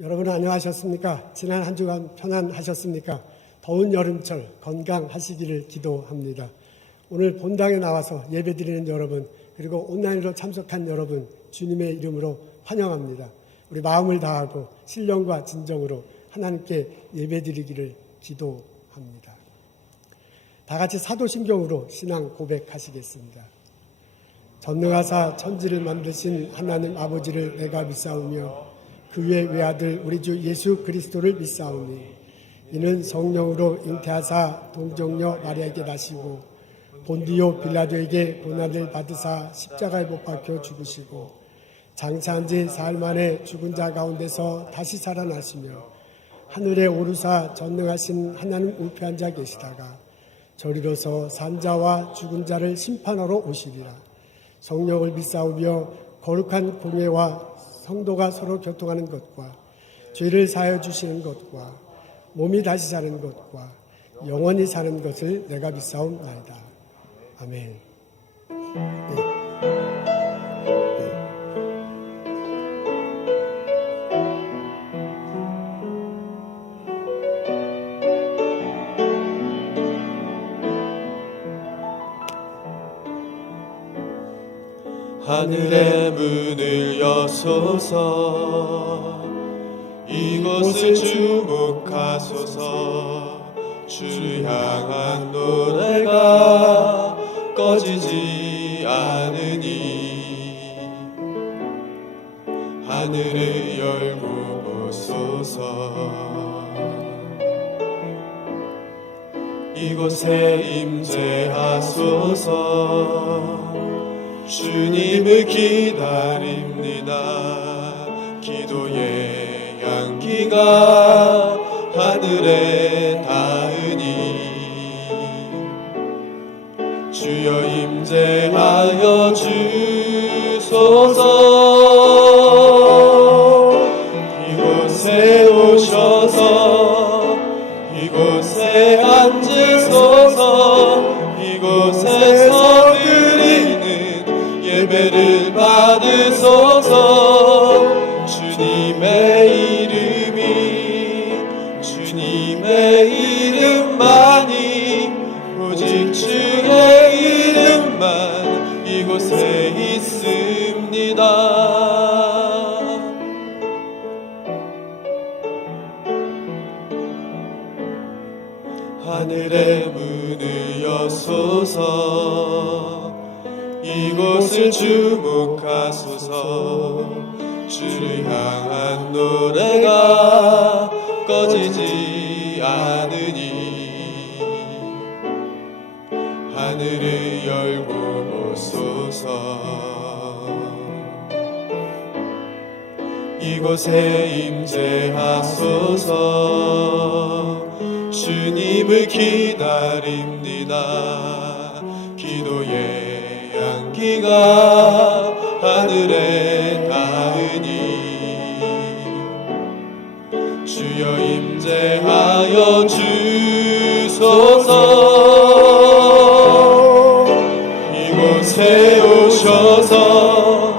여러분 안녕하셨습니까? 지난 한 주간 편안하셨습니까? 더운 여름철 건강하시기를 기도합니다. 오늘 본당에 나와서 예배드리는 여러분, 그리고 온라인으로 참석한 여러분, 주님의 이름으로 환영합니다. 우리 마음을 다하고 신령과 진정으로 하나님께 예배드리기를 기도합니다. 다 같이 사도신경으로 신앙 고백하시겠습니다. 전능하사 천지를 만드신 하나님 아버지를 내가 믿사오며 그 위에 외아들 우리 주 예수 그리스도를 믿사오니 이는 성령으로 잉태하사 동정녀 마리아에게 나시고 본디오 빌라도에게 고난을 받으사 십자가에 못 박혀 죽으시고 장사한 지 사흘 만에 죽은 자 가운데서 다시 살아나시며 하늘에 오르사 전능하신 하나님 우편한 자 계시다가 저리로서 산자와 죽은 자를 심판하러 오시리라. 성령을 믿사오며 거룩한 공예와 성도가 서로 교통하는 것과 죄를 사하여 주시는 것과 몸이 다시 사는 것과 영원히 사는 것을 내가 믿사옵나이다. 아멘. 네. 하늘의 문을 여소서 이곳을 주목하소서 주를 향한 노래가 꺼지지 않으니 하늘을 열고 보소서 이곳에 임재하소서 주님을 기다립니다. 기도의 향기가 하늘에 닿으니 주여 임재하여 주소서 이곳에 오셔서 이곳에 앉으소서 이곳에서 예배를 받으소서 주님의 이름이 주님의 이름만이 오직 주의 이름만 이곳에 있습니다. 하늘의 문을 여소서 이곳을 주목하소서 주를 향한 노래가 꺼지지 않으니 하늘을 열고 보소서 이곳에 임재하소서 주님을 기다립니다. 기도의 향기가 하늘에 닿으니 주여 임재하여 주소서 이곳에 오셔서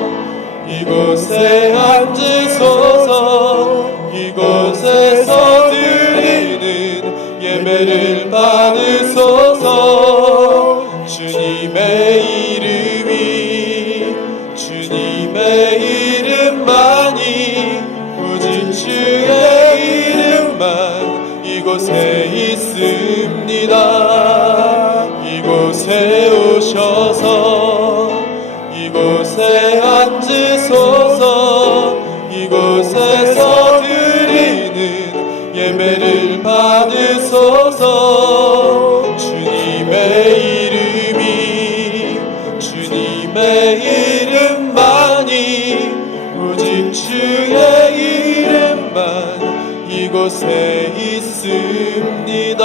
이곳에 앉으소서 이곳에서 드리는 예배를 받으소서 주님의 주님의 이름만이 오직 주의 이름만 이곳에 있습니다. 이곳에 오셔서 이곳에 앉으소서 이곳에서 드리는 예배를 받으소서 주님의 이름이 주님의 이름만이 오직 주의 이름만 이곳에 있습니다.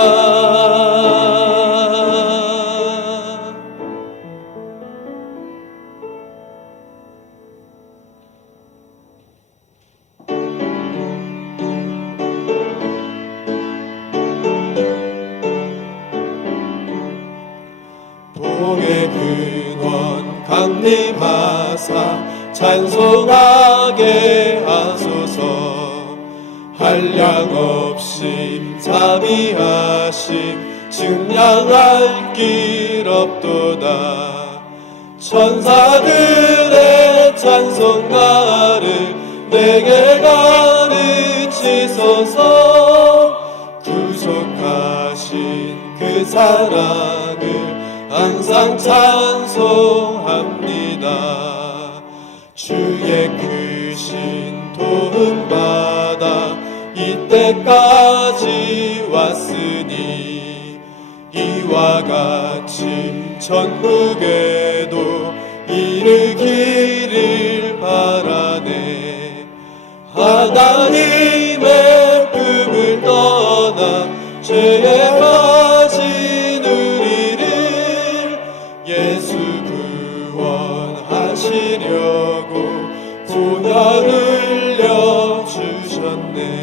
복의 근원 강림하사 찬송하게 하소서 한량없이 자비하심 증량할 길 없도다. 천사들의 찬송가를 내게 가르치소서. 구속하신 그 사랑을 항상 찬송합니다. 주의 크신 도움 받아 이때까지 왔으니 이와 같이 천국에도 이르기를 바라네. 하나님의 품을 떠나 죄에 빠진 우리를 예수 구원하시려고 보혈 흘려 주셨네.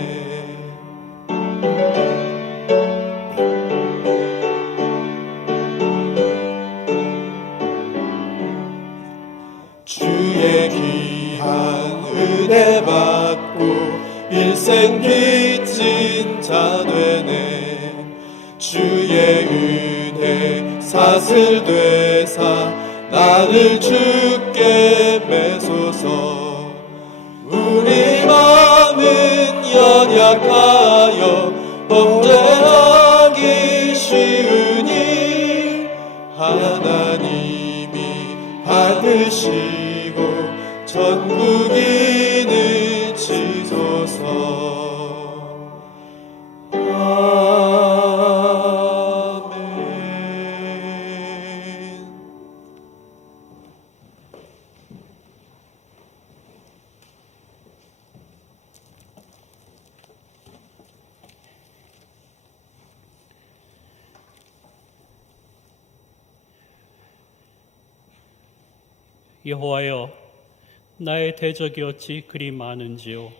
주의 귀한 은혜 받고 일생 빚진 자 되네. 주의 은혜 사슬 되사 나를 주께 매소서. 우리 마음은 연약하여 범죄하기 쉬우니 하나님이 받으시고 천국인을 지소서. 아멘. 여호와여, 나의 대적이 어찌 그리 많은지요.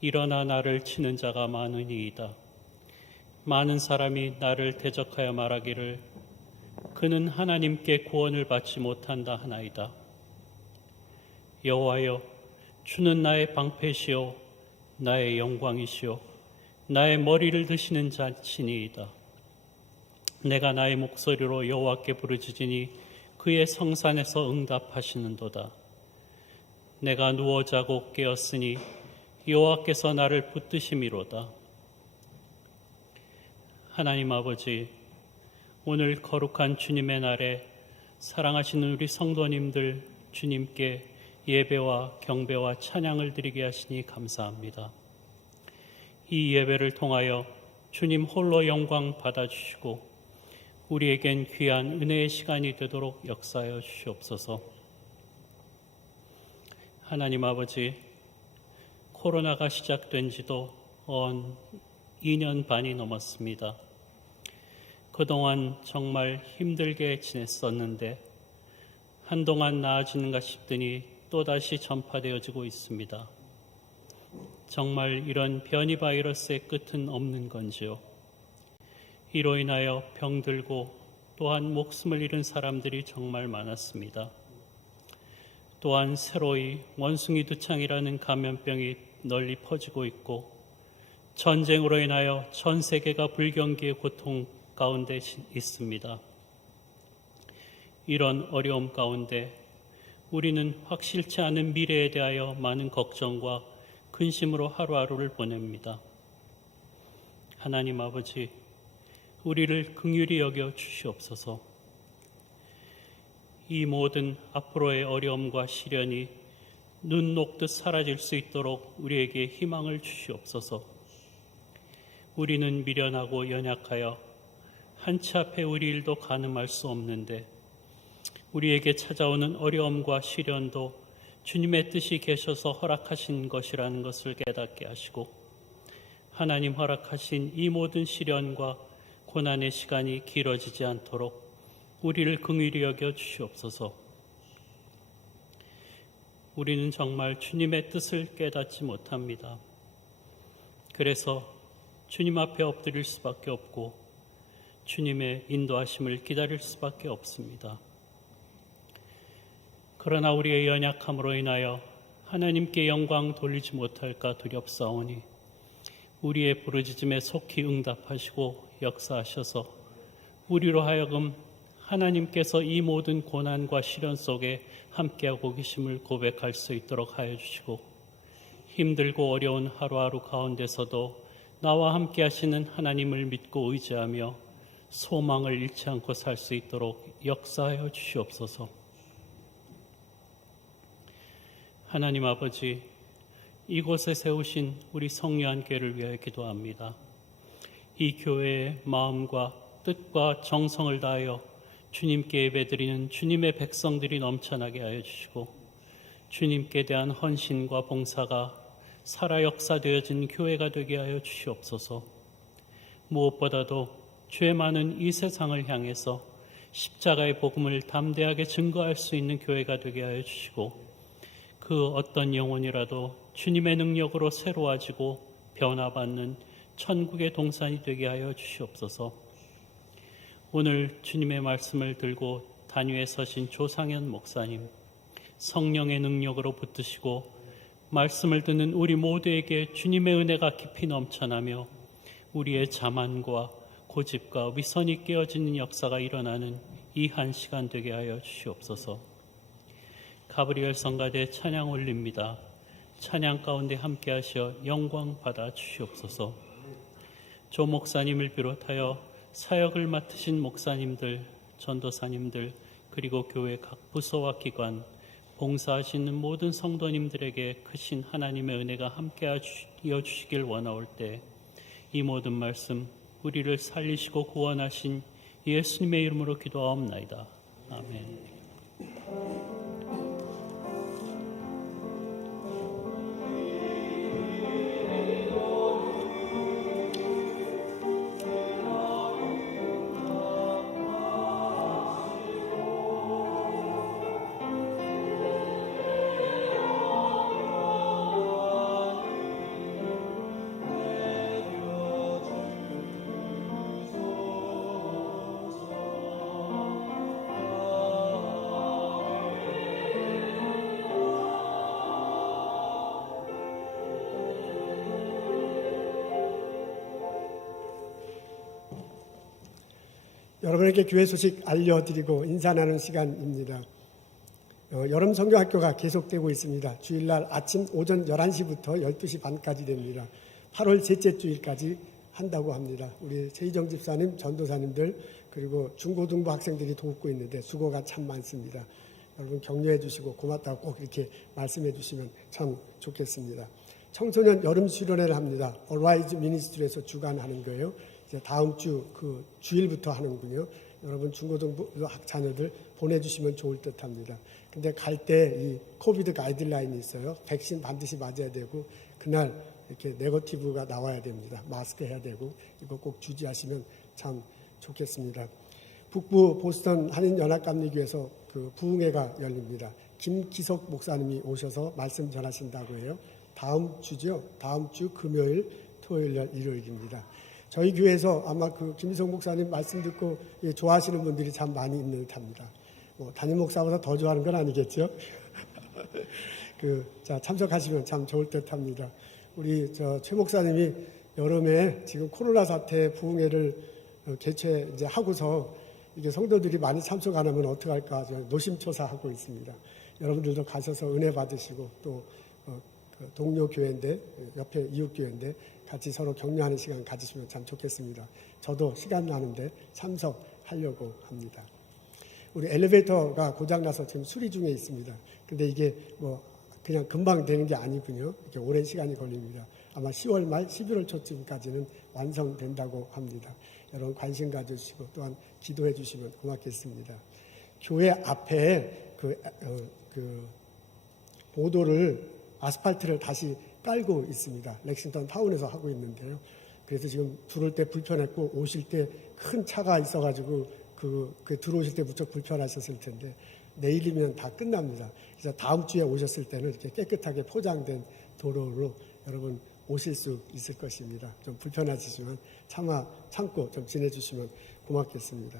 일어나 나를 치는 자가 많으니이다. 많은 사람이 나를 대적하여 말하기를 그는 하나님께 구원을 받지 못한다 하나이다. 여호와여, 주는 나의 방패시요 나의 영광이시요 나의 머리를 드시는 자치니이다. 내가 나의 목소리로 여호와께 부르짖으니 그의 성산에서 응답하시는도다. 내가 누워 자고 깨었으니 여호와께서 나를 붙드심이로다. 하나님 아버지, 오늘 거룩한 주님의 날에 사랑하시는 우리 성도님들 주님께 예배와 경배와 찬양을 드리게 하시니 감사합니다. 이 예배를 통하여 주님 홀로 영광 받아주시고 우리에겐 귀한 은혜의 시간이 되도록 역사하여 주시옵소서. 하나님 아버지, 코로나가 시작된 지도 2년 반이 넘었습니다. 그동안 정말 힘들게 지냈었는데 한동안 나아지는가 싶더니 또다시 전파되어지고 있습니다. 정말 이런 변이 바이러스의 끝은 없는 건지요. 이로 인하여 병들고 또한 목숨을 잃은 사람들이 정말 많았습니다. 또한 새로이 원숭이 두창이라는 감염병이 널리 퍼지고 있고 전쟁으로 인하여 전 세계가 불경기의 고통 가운데 있습니다. 이런 어려움 가운데 우리는 확실치 않은 미래에 대하여 많은 걱정과 근심으로 하루하루를 보냅니다. 하나님 아버지, 우리를 긍휼히 여겨 주시옵소서. 이 모든 앞으로의 어려움과 시련이 눈 녹듯 사라질 수 있도록 우리에게 희망을 주시옵소서. 우리는 미련하고 연약하여 한치 앞에 우리 일도 가늠할 수 없는데 우리에게 찾아오는 어려움과 시련도 주님의 뜻이 계셔서 허락하신 것이라는 것을 깨닫게 하시고 하나님 허락하신 이 모든 시련과 고난의 시간이 길어지지 않도록 우리를 긍휼히 여겨 주시옵소서. 우리는 정말 주님의 뜻을 깨닫지 못합니다. 그래서 주님 앞에 엎드릴 수밖에 없고 주님의 인도하심을 기다릴 수밖에 없습니다. 그러나 우리의 연약함으로 인하여 하나님께 영광 돌리지 못할까 두렵사오니 우리의 부르짖음에 속히 응답하시고 역사하셔서 우리로 하여금 하나님께서 이 모든 고난과 시련 속에 함께하고 계심을 고백할 수 있도록 하여 주시고 힘들고 어려운 하루하루 가운데서도 나와 함께 하시는 하나님을 믿고 의지하며 소망을 잃지 않고 살 수 있도록 역사하여 주시옵소서. 하나님 아버지, 이곳에 세우신 우리 성령한 교회를 위하여 기도합니다. 이 교회의 마음과 뜻과 정성을 다하여 주님께 예배드리는 주님의 백성들이 넘쳐나게 하여 주시고 주님께 대한 헌신과 봉사가 살아 역사되어진 교회가 되게 하여 주시옵소서. 무엇보다도 죄 많은 이 세상을 향해서 십자가의 복음을 담대하게 증거할 수 있는 교회가 되게 하여 주시고 그 어떤 영혼이라도 주님의 능력으로 새로워지고 변화받는 천국의 동산이 되게 하여 주시옵소서. 오늘 주님의 말씀을 들고 단위에 서신 조상현 목사님, 성령의 능력으로 붙드시고 말씀을 듣는 우리 모두에게 주님의 은혜가 깊이 넘쳐나며 우리의 자만과 고집과 위선이 깨어지는 역사가 일어나는 이 한 시간 되게 하여 주시옵소서. 가브리엘 성가대 찬양 올립니다. 찬양 가운데 함께 하시어 영광 받아 주시옵소서. 조 목사님을 비롯하여 사역을 맡으신 목사님들, 전도사님들, 그리고 교회 각 부서와 기관, 봉사하시는 모든 성도님들에게 크신 하나님의 은혜가 함께하여 주시길 원하올 때 이 모든 말씀 우리를 살리시고 구원하신 예수님의 이름으로 기도하옵나이다. 아멘. 여러분에게 교회 소식 알려드리고 인사 나누는 시간입니다. 여름 성경학교가 계속되고 있습니다. 주일날 아침 오전 11시부터 12시 반까지 됩니다. 8월 셋째 주일까지 한다고 합니다. 우리 최희정 집사님, 전도사님들 그리고 중고등부 학생들이 돕고 있는데 수고가 참 많습니다. 여러분 격려해 주시고 고맙다고 꼭 이렇게 말씀해 주시면 참 좋겠습니다. 청소년 여름 수련회를 합니다. 어라이즈 미니스트리에서 주관하는 거예요. 이제 다음 주 그 주일부터 하는군요. 여러분 중고등부 자녀들 보내주시면 좋을 듯합니다. 근데 갈 때 이 코비드 가이드라인이 있어요. 백신 반드시 맞아야 되고 그날 이렇게 네거티브가 나와야 됩니다. 마스크 해야 되고 이거 꼭 주지하시면 참 좋겠습니다. 북부 보스턴 한인연합감리교에서 그 부흥회가 열립니다. 김기석 목사님이 오셔서 말씀 전하신다고 해요. 다음 주죠. 다음 주 금요일, 토요일, 일요일입니다. 저희 교회에서 아마 그 김기석 목사님 말씀 듣고 좋아하시는 분들이 참 많이 있는 듯합니다. 뭐 담임 목사보다 더 좋아하는 건 아니겠죠? 자 참석하시면 참 좋을 듯합니다. 우리 최 목사님이 여름에 지금 코로나 사태 부흥회를 개최 이제 하고서 이게 성도들이 많이 참석 안 하면 어떡할까 노심초사하고 있습니다. 여러분들도 가셔서 은혜 받으시고 또 동료 교회인데 옆에 이웃 교회인데 같이 서로 격려하는 시간 가지시면 참 좋겠습니다. 저도 시간 나는데 참석하려고 합니다. 우리 엘리베이터가 고장나서 지금 수리 중에 있습니다. 근데 이게 뭐 그냥 금방 되는 게 아니군요. 이렇게 오랜 시간이 걸립니다. 아마 10월 말 11월 초쯤까지는 완성된다고 합니다. 여러분 관심 가져주시고 또한 기도해 주시면 고맙겠습니다. 교회 앞에 보도를 아스팔트를 다시 깔고 있습니다. 렉싱턴 타운에서 하고 있는데요. 그래서 지금 들어올 때 불편했고 오실 때 큰 차가 있어가지고 들어오실 때 무척 불편하셨을 텐데 내일이면 다 끝납니다. 그래서 다음 주에 오셨을 때는 이렇게 깨끗하게 포장된 도로로 여러분 오실 수 있을 것입니다. 좀 불편하시지만 참고 좀 지내주시면 고맙겠습니다.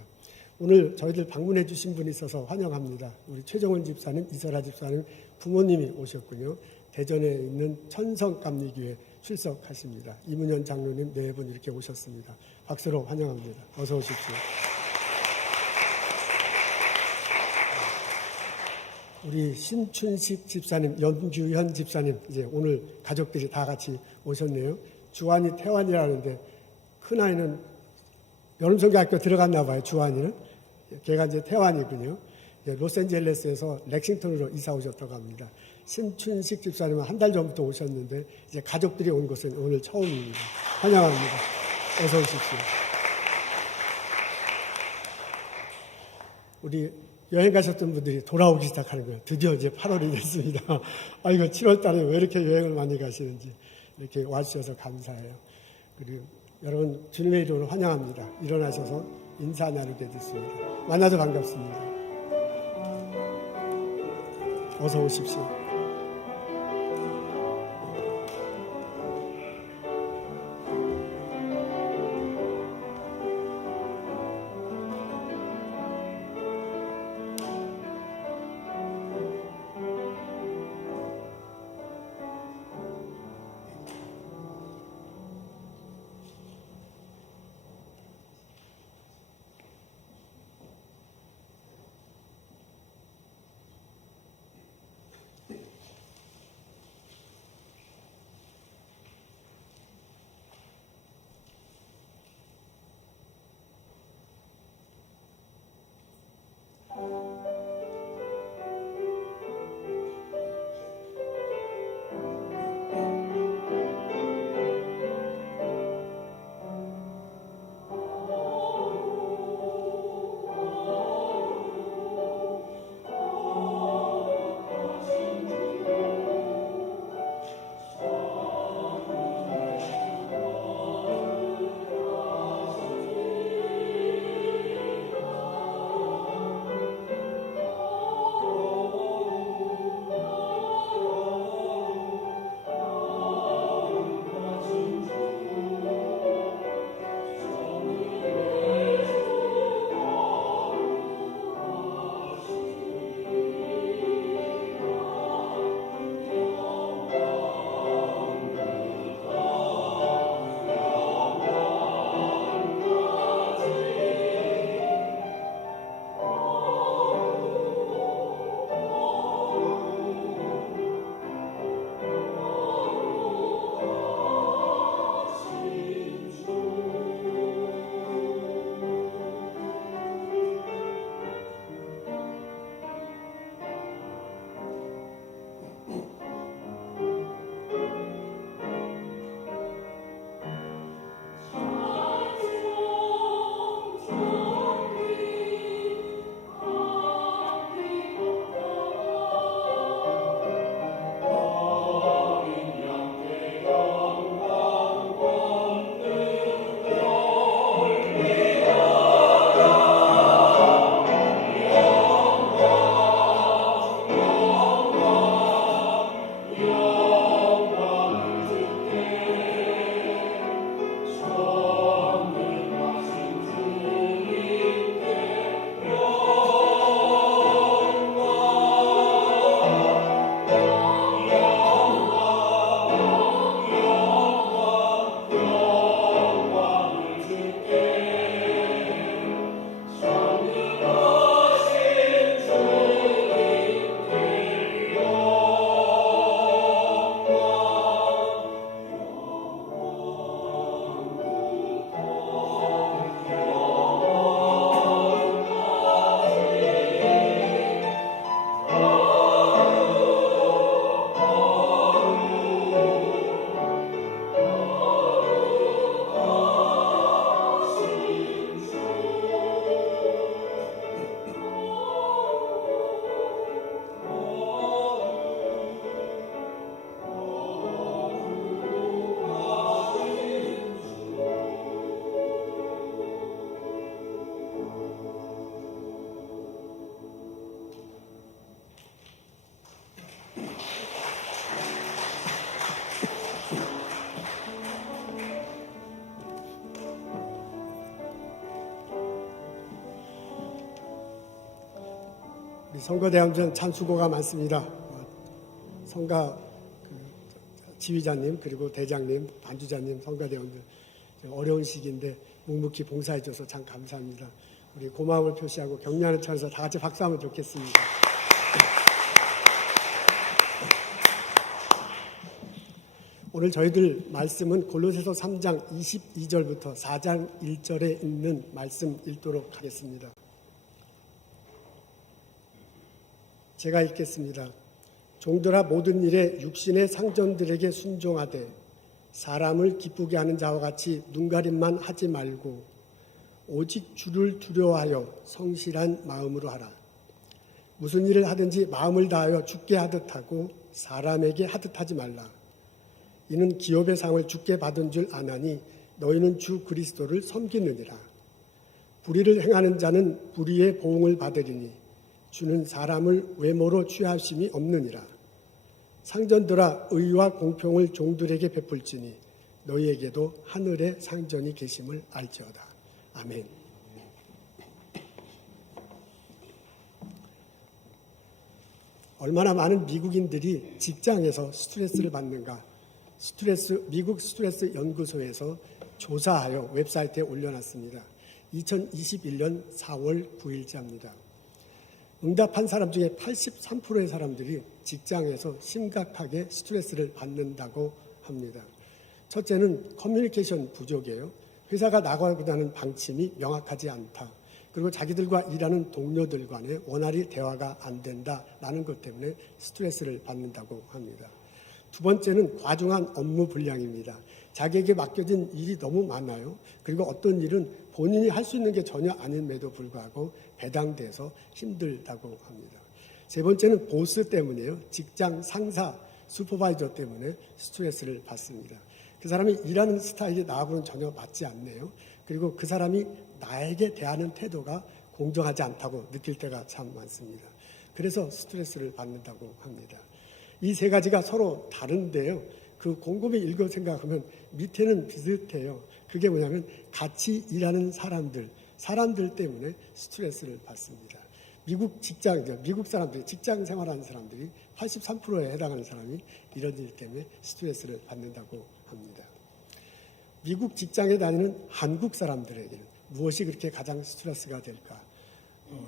오늘 저희들 방문해 주신 분이 있어서 환영합니다. 우리 최정원 집사님, 이설아 집사님 부모님이 오셨군요. 대전에 있는 천성감리교회 출석하십니다. 이문현 장로님 네 분 이렇게 오셨습니다. 박수로 환영합니다. 어서 오십시오. 우리 신춘식 집사님, 연규현 집사님, 이제 오늘 가족들이 다 같이 오셨네요. 주한이 태환이라는데 큰아이는 여름성경학교 들어갔나 봐요. 주한이는. 걔가 이제 태환이군요. 로스앤젤레스에서 렉싱턴으로 이사 오셨다고 합니다. 신춘식 집사님은 한 달 전부터 오셨는데 이제 가족들이 온 것은 오늘 처음입니다. 환영합니다. 어서 오십시오. 우리 여행 가셨던 분들이 돌아오기 시작하는 거예요. 드디어 이제 8월이 됐습니다. 이거 7월 달에 왜 이렇게 여행을 많이 가시는지 이렇게 와주셔서 감사해요. 그리고 여러분 주님의 이름으로 환영합니다. 일어나셔서 인사 나누게 됐습니다. 만나서 반갑습니다. 어서 오십시오. 우리 선거대항전 참 수고가 많습니다. 선거 지휘자님, 그리고 대장님, 반주자님, 성가대원들 어려운 시기인데 묵묵히 봉사해줘서 참 감사합니다. 우리 고마움을 표시하고 격려하는 차원에서 다 같이 박수하면 좋겠습니다. 오늘 저희들 말씀은 골로새서 3장 22절부터 4장 1절에 있는 말씀 읽도록 하겠습니다. 제가 읽겠습니다. 종들아 모든 일에 육신의 상전들에게 순종하되 사람을 기쁘게 하는 자와 같이 눈가림만 하지 말고 오직 주를 두려워하여 성실한 마음으로 하라. 무슨 일을 하든지 마음을 다하여 주께 하듯 하고 사람에게 하듯 하지 말라. 이는 기업의 상을 주께 받은 줄 아나니 너희는 주 그리스도를 섬기느니라. 불의를 행하는 자는 불의의 보응을 받으리니 주는 사람을 외모로 취하심이 없느니라. 상전들아 의와 공평을 종들에게 베풀지니 너희에게도 하늘에 상전이 계심을 알지어다. 아멘. 얼마나 많은 미국인들이 직장에서 스트레스를 받는가? 미국 스트레스 연구소에서 조사하여 웹사이트에 올려놨습니다. 2021년 4월 9일자입니다. 응답한 사람 중에 83%의 사람들이 직장에서 심각하게 스트레스를 받는다고 합니다. 첫째는 커뮤니케이션 부족이에요. 회사가 나가고자는 방침이 명확하지 않다. 그리고 자기들과 일하는 동료들 간에 원활히 대화가 안 된다라는 것 때문에 스트레스를 받는다고 합니다. 두 번째는 과중한 업무 분량입니다. 자기에게 맡겨진 일이 너무 많아요. 그리고 어떤 일은 본인이 할 수 있는 게 전혀 아님에도 불구하고 배당돼서 힘들다고 합니다. 세 번째는 보스 때문이에요. 직장 상사, 슈퍼바이저 때문에 스트레스를 받습니다. 그 사람이 일하는 스타일이 나하고는 전혀 맞지 않네요. 그리고 그 사람이 나에게 대하는 태도가 공정하지 않다고 느낄 때가 참 많습니다. 그래서 스트레스를 받는다고 합니다. 이 세 가지가 서로 다른데요. 그 곰곰이 읽어 생각하면 밑에는 비슷해요. 그게 뭐냐면 같이 일하는 사람들 때문에 스트레스를 받습니다. 미국 사람들이, 직장 생활하는 사람들이 83%에 해당하는 사람이 이런 일 때문에 스트레스를 받는다고 합니다. 미국 직장에 다니는 한국 사람들에게는 무엇이 그렇게 가장 스트레스가 될까?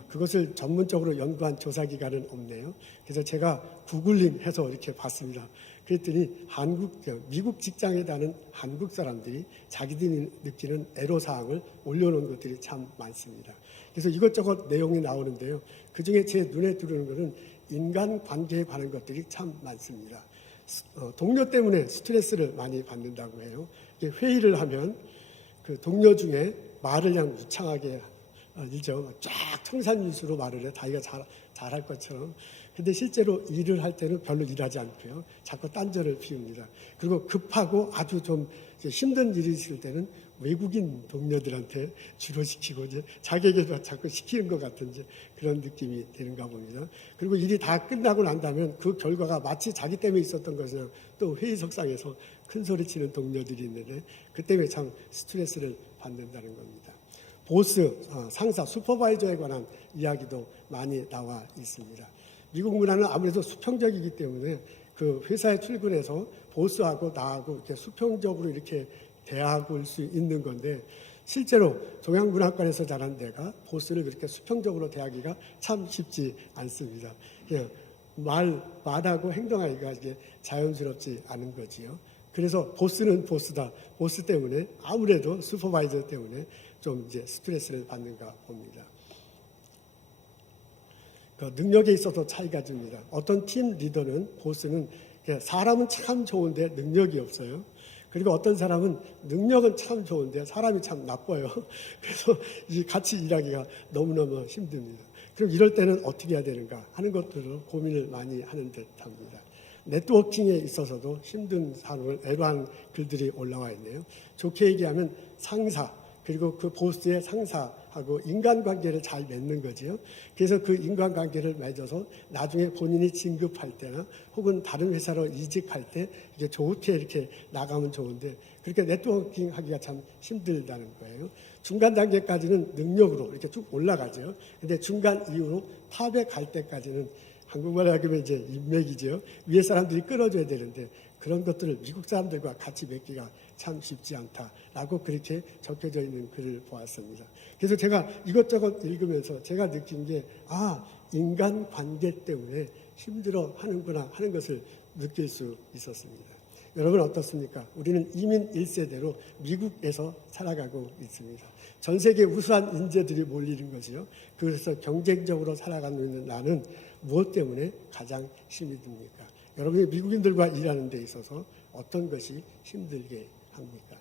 그것을 전문적으로 연구한 조사기관은 없네요. 그래서 제가 구글링 해서 이렇게 봤습니다. 그랬더니 미국 직장에 다니는 한국 사람들이 자기들이 느끼는 애로사항을 올려놓은 것들이 참 많습니다. 그래서 이것저것 내용이 나오는데요. 그중에 제 눈에 들어오는 것은 인간관계에 관한 것들이 참 많습니다. 동료 때문에 스트레스를 많이 받는다고 해요. 회의를 하면 그 동료 중에 말을 그냥 유창하게 일죠. 쫙 청산유수로 말을 해. 자기가 잘할 것처럼. 근데 실제로 일을 할 때는 별로 일하지 않고요. 자꾸 딴전을 피웁니다. 그리고 급하고 아주 좀 힘든 일이 있을 때는 외국인 동료들한테 주로 시키고 이제 자기에게 자꾸 시키는 것 같은 이제 그런 느낌이 드는가 봅니다. 그리고 일이 다 끝나고 난다면 그 결과가 마치 자기 때문에 있었던 것이나 또 회의석상에서 큰 소리 치는 동료들이 있는데 그 때문에 참 스트레스를 받는다는 겁니다. 보스, 상사, 슈퍼바이저에 관한 이야기도 많이 나와 있습니다. 미국 문화는 아무래도 수평적이기 때문에 그 회사에 출근해서 보스하고 나하고 이렇게 수평적으로 이렇게 대화할 수 있는 건데 실제로 동양문화권에서 자란 내가 보스를 그렇게 수평적으로 대하기가 참 쉽지 않습니다. 말하고 행동하기가 이게 자연스럽지 않은 거지요. 그래서 보스는 보스다. 보스 때문에 아무래도 슈퍼바이저 때문에 좀 이제 스트레스를 받는가 봅니다. 그 능력에 있어서 차이가 줍니다. 어떤 팀 리더는 보스는 사람은 참 좋은데 능력이 없어요. 그리고 어떤 사람은 능력은 참 좋은데 사람이 참 나빠요. 그래서 같이 일하기가 너무너무 힘듭니다. 그럼 이럴 때는 어떻게 해야 되는가 하는 것들을 고민을 많이 하는 듯합니다. 네트워킹에 있어서도 힘든 상황을 애로한 글들이 올라와 있네요. 좋게 얘기하면 상사 그리고 그 보스의 상사하고 인간관계를 잘 맺는 거지요. 그래서 그 인간관계를 맺어서 나중에 본인이 진급할 때나 혹은 다른 회사로 이직할 때 이게 좋게 이렇게 나가면 좋은데 그렇게 네트워킹 하기가 참 힘들다는 거예요. 중간 단계까지는 능력으로 이렇게 쭉 올라가죠. 근데 중간 이후로 탑에 갈 때까지는 한국말로 하면 이제 인맥이죠. 위에 사람들이 끌어줘야 되는데 그런 것들을 미국 사람들과 같이 맺기가 참 쉽지 않다라고 그렇게 적혀져 있는 글을 보았습니다. 그래서 제가 이것저것 읽으면서 제가 느낀 게 인간 관계 때문에 힘들어 하는구나 하는 것을 느낄 수 있었습니다. 여러분 어떻습니까? 우리는 이민 1세대로 미국에서 살아가고 있습니다. 전 세계 우수한 인재들이 몰리는 것이요. 그래서 경쟁적으로 살아가고 있는 나는 무엇 때문에 가장 힘이 듭니까? 여러분이 미국인들과 일하는 데 있어서 어떤 것이 힘들게 합니까?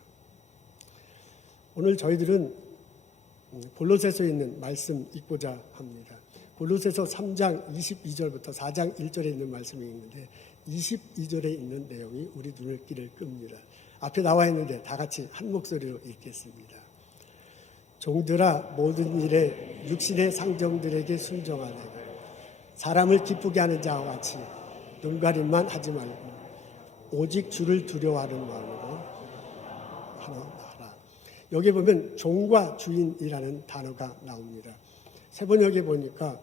오늘 저희들은 골로새서에 있는 말씀 읽고자 합니다. 골로새서 3장 22절부터 4장 1절에 있는 말씀이 있는데 22절에 있는 내용이 우리 눈을 길을 끕니다. 앞에 나와 있는데 다 같이 한 목소리로 읽겠습니다. 종들아 모든 일에 육신의 상정들에게 순종하되 사람을 기쁘게 하는 자와 같이 눈가림만 하지 말고 오직 주를 두려워하는 마음으로 하라. 여기 보면 종과 주인이라는 단어가 나옵니다. 세번역에 보니까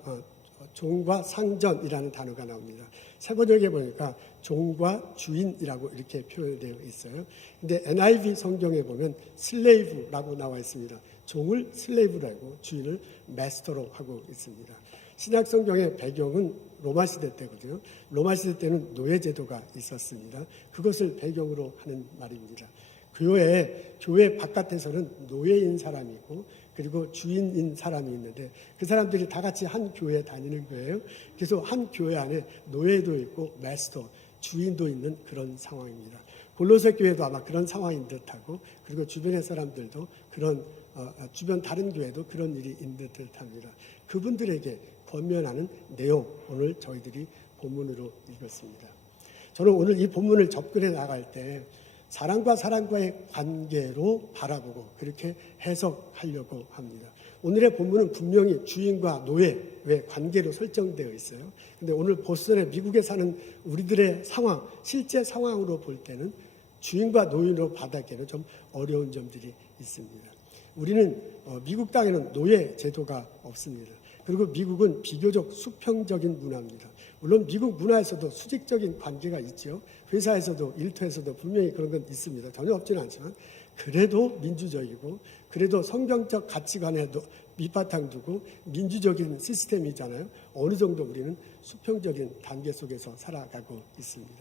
종과 상전이라는 단어가 나옵니다. 세번역에 보니까 종과 주인이라고 이렇게 표현되어 있어요. 근데 NIV 성경에 보면 슬레이브라고 나와 있습니다. 종을 슬레이브라고 주인을 마스터로 하고 있습니다. 신약 성경의 배경은 로마 시대 때거든요. 로마 시대 때는 노예 제도가 있었습니다. 그것을 배경으로 하는 말입니다. 교회 바깥에서는 노예인 사람이 있고 그리고 주인인 사람이 있는데 그 사람들이 다 같이 한 교회에 다니는 거예요. 그래서 한 교회 안에 노예도 있고 마스터, 주인도 있는 그런 상황입니다. 골로새 교회도 아마 그런 상황인 듯하고 그리고 주변의 사람들도 그런 주변 다른 교회도 그런 일이 있는 듯합니다. 그분들에게 권면하는 내용 오늘 저희들이 본문으로 읽었습니다. 저는 오늘 이 본문을 접근해 나갈 때 사람과 사람과의 관계로 바라보고 그렇게 해석하려고 합니다. 오늘의 본문은 분명히 주인과 노예의 관계로 설정되어 있어요. 근데 오늘 보스턴의 미국에 사는 우리들의 상황, 실제 상황으로 볼 때는 주인과 노인으로 받아기에는 좀 어려운 점들이 있습니다. 우리는 미국 땅에는 노예 제도가 없습니다. 그리고 미국은 비교적 수평적인 문화입니다. 물론 미국 문화에서도 수직적인 관계가 있죠. 회사에서도 일터에서도 분명히 그런 건 있습니다. 전혀 없지는 않지만 그래도 민주적이고 그래도 성경적 가치관에도 밑바탕 두고 민주적인 시스템이잖아요. 어느 정도 우리는 수평적인 단계 속에서 살아가고 있습니다.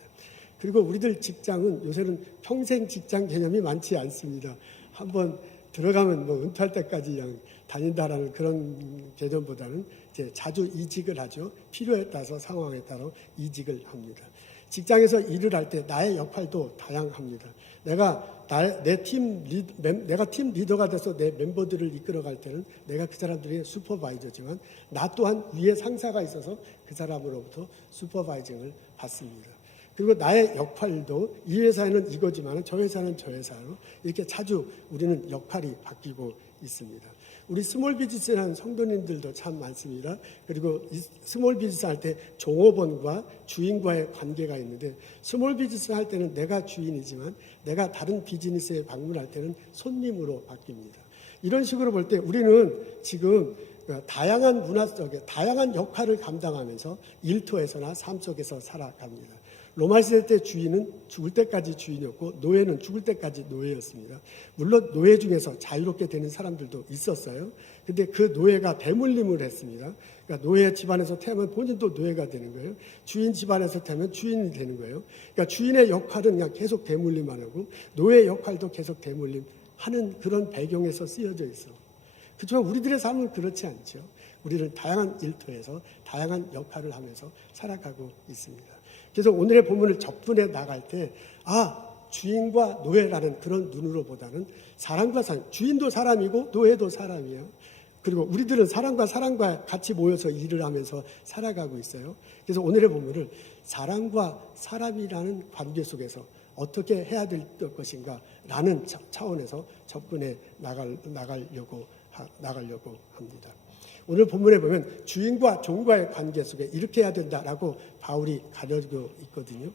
그리고 우리들 직장은 요새는 평생 직장 개념이 많지 않습니다. 한번 들어가면 은퇴할 때까지 그냥 다닌다라는 그런 개념보다는 이제 자주 이직을 하죠. 필요에 따라서 상황에 따라 이직을 합니다. 직장에서 일을 할 때 나의 역할도 다양합니다. 내가 팀 리더가 돼서 내 멤버들을 이끌어갈 때는 내가 그 사람들의 슈퍼바이저지만 나 또한 위에 상사가 있어서 그 사람으로부터 슈퍼바이징을 받습니다. 그리고 나의 역할도 이 회사에는 이거지만 저 회사는 저 회사로 이렇게 자주 우리는 역할이 바뀌고 있습니다. 우리 스몰 비즈니스 하는 성도님들도 참 많습니다. 그리고 이 스몰 비즈니스 할 때 종업원과 주인과의 관계가 있는데 스몰 비즈니스 할 때는 내가 주인이지만 내가 다른 비즈니스에 방문할 때는 손님으로 바뀝니다. 이런 식으로 볼 때 우리는 지금 다양한 문화 속에 다양한 역할을 감당하면서 일터에서나 삶 속에서 살아갑니다. 로마 시대 때 주인은 죽을 때까지 주인이었고 노예는 죽을 때까지 노예였습니다. 물론 노예 중에서 자유롭게 되는 사람들도 있었어요. 근데 그 노예가 대물림을 했습니다. 그러니까 노예 집안에서 태어나면 본인도 노예가 되는 거예요. 주인 집안에서 태어나면 주인이 되는 거예요. 그러니까 주인의 역할은 그냥 계속 대물림만 하고 노예의 역할도 계속 대물림하는 그런 배경에서 쓰여져 있어. 그렇지만 우리들의 삶은 그렇지 않죠. 우리는 다양한 일터에서 다양한 역할을 하면서 살아가고 있습니다. 그래서 오늘의 본문을 접근해 나갈 때 주인과 노예라는 그런 눈으로 보다는 사람과 사람, 주인도 사람이고 노예도 사람이에요. 그리고 우리들은 사람과 같이 모여서 일을 하면서 살아가고 있어요. 그래서 오늘의 본문을 사람과 사람이라는 관계 속에서 어떻게 해야 될 것인가 라는 차원에서 접근해 나가려고 합니다. 오늘 본문에 보면 주인과 종과의 관계 속에 이렇게 해야 된다라고 바울이 가르치고 있거든요.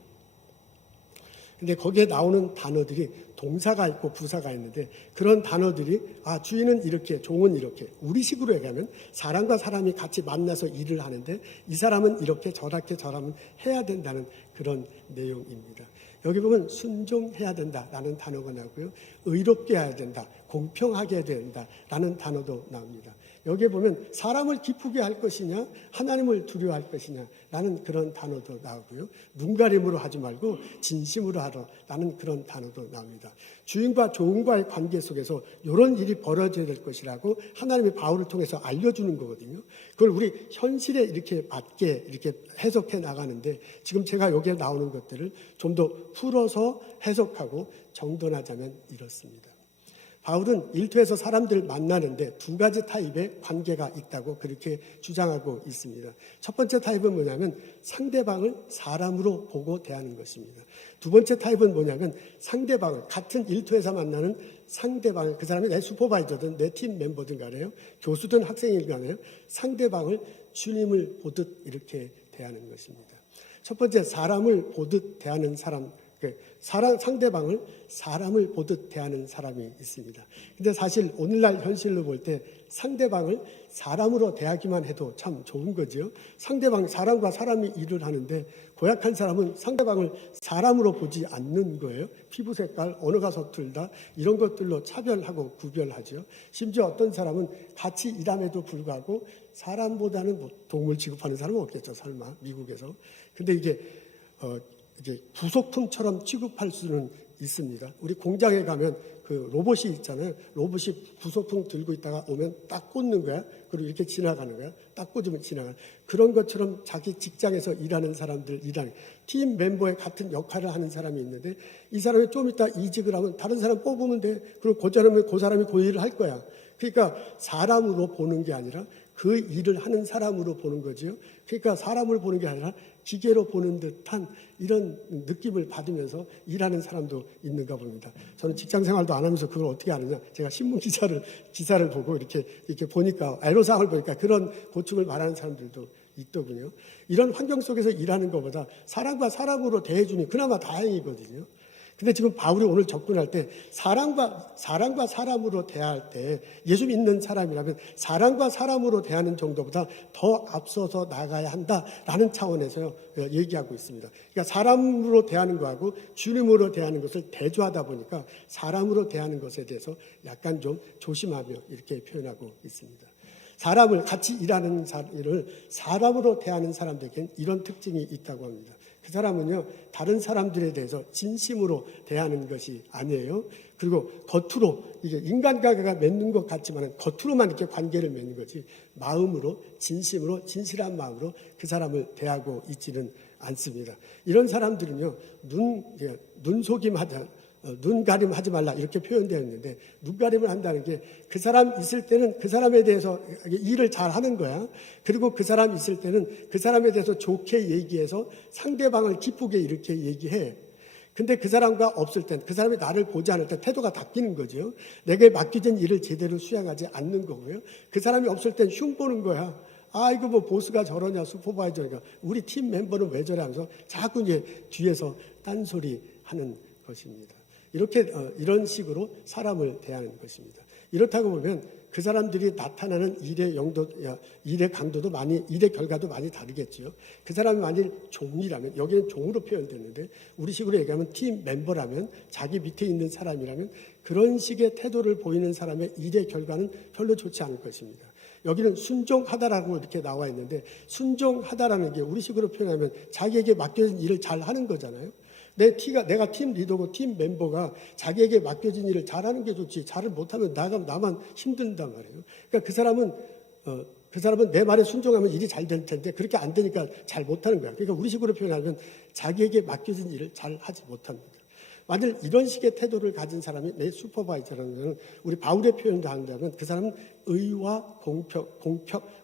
근데 거기에 나오는 단어들이 동사가 있고 부사가 있는데 그런 단어들이 주인은 이렇게 종은 이렇게 우리식으로 얘기하면 사람과 사람이 같이 만나서 일을 하는데 이 사람은 이렇게 저렇게 저라면 해야 된다는 그런 내용입니다. 여기 보면 순종해야 된다라는 단어가 나오고요. 의롭게 해야 된다, 공평하게 해야 된다라는 단어도 나옵니다. 여기에 보면 사람을 기쁘게 할 것이냐, 하나님을 두려워할 것이냐라는 그런 단어도 나오고요. 눈가림으로 하지 말고 진심으로 하라라는 그런 단어도 나옵니다. 주인과 종과의 관계 속에서 이런 일이 벌어져야 될 것이라고 하나님이 바울을 통해서 알려주는 거거든요. 그걸 우리 현실에 이렇게 맞게 이렇게 해석해 나가는데, 지금 제가 여기에 나오는 것들을 좀 더 풀어서 해석하고 정돈하자면 이렇습니다. 바울은 일터에서 사람들 만나는데 두 가지 타입의 관계가 있다고 그렇게 주장하고 있습니다. 첫 번째 타입은 뭐냐면 상대방을 사람으로 보고 대하는 것입니다. 두 번째 타입은 뭐냐면 상대방을, 같은 일터에서 만나는 상대방을, 그 사람이 내 슈퍼바이저든 내 팀 멤버든 간에요, 교수든 학생이든 간에요, 상대방을 주님을 보듯 이렇게 대하는 것입니다. 첫 번째, 사람을 보듯 대하는 사람, 상대방을 사람을 보듯 대하는 사람이 있습니다. 근데 사실 오늘날 현실로 볼 때 상대방을 사람으로 대하기만 해도 참 좋은 거죠. 사람과 사람이 일을 하는데 고약한 사람은 상대방을 사람으로 보지 않는 거예요. 피부 색깔, 언어가 서툴다, 이런 것들로 차별하고 구별하죠. 심지어 어떤 사람은 같이 일함에도 불구하고 사람보다는 동물 취급하는 사람은 없겠죠, 설마 미국에서. 근데 이게 부속품처럼 취급할 수는 있습니다. 우리 공장에 가면 그 로봇이 있잖아요. 로봇이 부속품 들고 있다가 오면 딱 꽂는 거야. 그리고 이렇게 지나가는 거야. 딱 꽂으면 지나가는. 그런 것처럼 자기 직장에서 일하는 사람들, 팀 멤버의 같은 역할을 하는 사람이 있는데, 이 사람이 좀 이따 이직을 하면 다른 사람 뽑으면 돼. 그리고 그 사람이 그 일을 할 거야. 그러니까 사람으로 보는 게 아니라 그 일을 하는 사람으로 보는 거죠. 그러니까 사람을 보는 게 아니라 기계로 보는 듯한 이런 느낌을 받으면서 일하는 사람도 있는가 봅니다. 저는 직장 생활도 안 하면서 그걸 어떻게 아느냐. 제가 신문 기사를 보고 이렇게 보니까, 애로사항을 보니까 그런 고충을 말하는 사람들도 있더군요. 이런 환경 속에서 일하는 것보다 사람과 사람으로 대해주니 그나마 다행이거든요. 근데 지금 바울이 오늘 접근할 때 사람과 사람으로 대할 때, 예수 믿는 사람이라면 사람과 사람으로 대하는 정도보다 더 앞서서 나가야 한다라는 차원에서 얘기하고 있습니다. 그러니까 사람으로 대하는 거하고 주님으로 대하는 것을 대조하다 보니까 사람으로 대하는 것에 대해서 약간 좀 조심하며 이렇게 표현하고 있습니다. 사람을, 같이 일하는 일을 사람으로 대하는 사람들에게는 이런 특징이 있다고 합니다. 그 사람은요, 다른 사람들에 대해서 진심으로 대하는 것이 아니에요. 그리고 겉으로, 이게 인간관계가 맺는 것 같지만 겉으로만 이렇게 관계를 맺는 거지, 마음으로, 진심으로, 진실한 마음으로 그 사람을 대하고 있지는 않습니다. 이런 사람들은요, 눈가림 하지 말라 이렇게 표현되어 있는데, 눈가림을 한다는 게 그 사람 있을 때는 그 사람에 대해서 일을 잘 하는 거야. 그리고 그 사람 있을 때는 그 사람에 대해서 좋게 얘기해서 상대방을 기쁘게 이렇게 얘기해. 근데 그 사람과 없을 땐, 그 사람이 나를 보지 않을 때 태도가 바뀌는 거죠. 내게 맡겨진 일을 제대로 수행하지 않는 거고요. 그 사람이 없을 땐 흉보는 거야. 이거 뭐 보스가 저러냐, 슈퍼바이저니까 우리 팀 멤버는 왜 저래 하면서 자꾸 이제 뒤에서 딴소리 하는 것입니다. 이런 식으로 사람을 대하는 것입니다. 이렇다고 보면 그 사람들이 나타나는 일의 강도도 일의 결과도 많이 다르겠죠. 그 사람이 만일 종이라면, 여기는 종으로 표현됐는데, 우리 식으로 얘기하면 팀 멤버라면, 자기 밑에 있는 사람이라면 그런 식의 태도를 보이는 사람의 일의 결과는 별로 좋지 않을 것입니다. 여기는 순종하다라고 이렇게 나와 있는데, 순종하다라는 게 우리 식으로 표현하면 자기에게 맡겨진 일을 잘 하는 거잖아요. 내가 팀 리더고 팀 멤버가 자기에게 맡겨진 일을 잘하는 게 좋지, 잘을 못하면 나만 힘든단 말이에요. 그러니까 그 사람은 내 말에 순종하면 일이 잘 될 텐데 그렇게 안 되니까 잘 못하는 거야. 그러니까 우리 식으로 표현하면 자기에게 맡겨진 일을 잘 하지 못합니다. 만일 이런 식의 태도를 가진 사람이 내 슈퍼바이저라는 것은, 우리 바울의 표현도 한다면 그 사람은 의와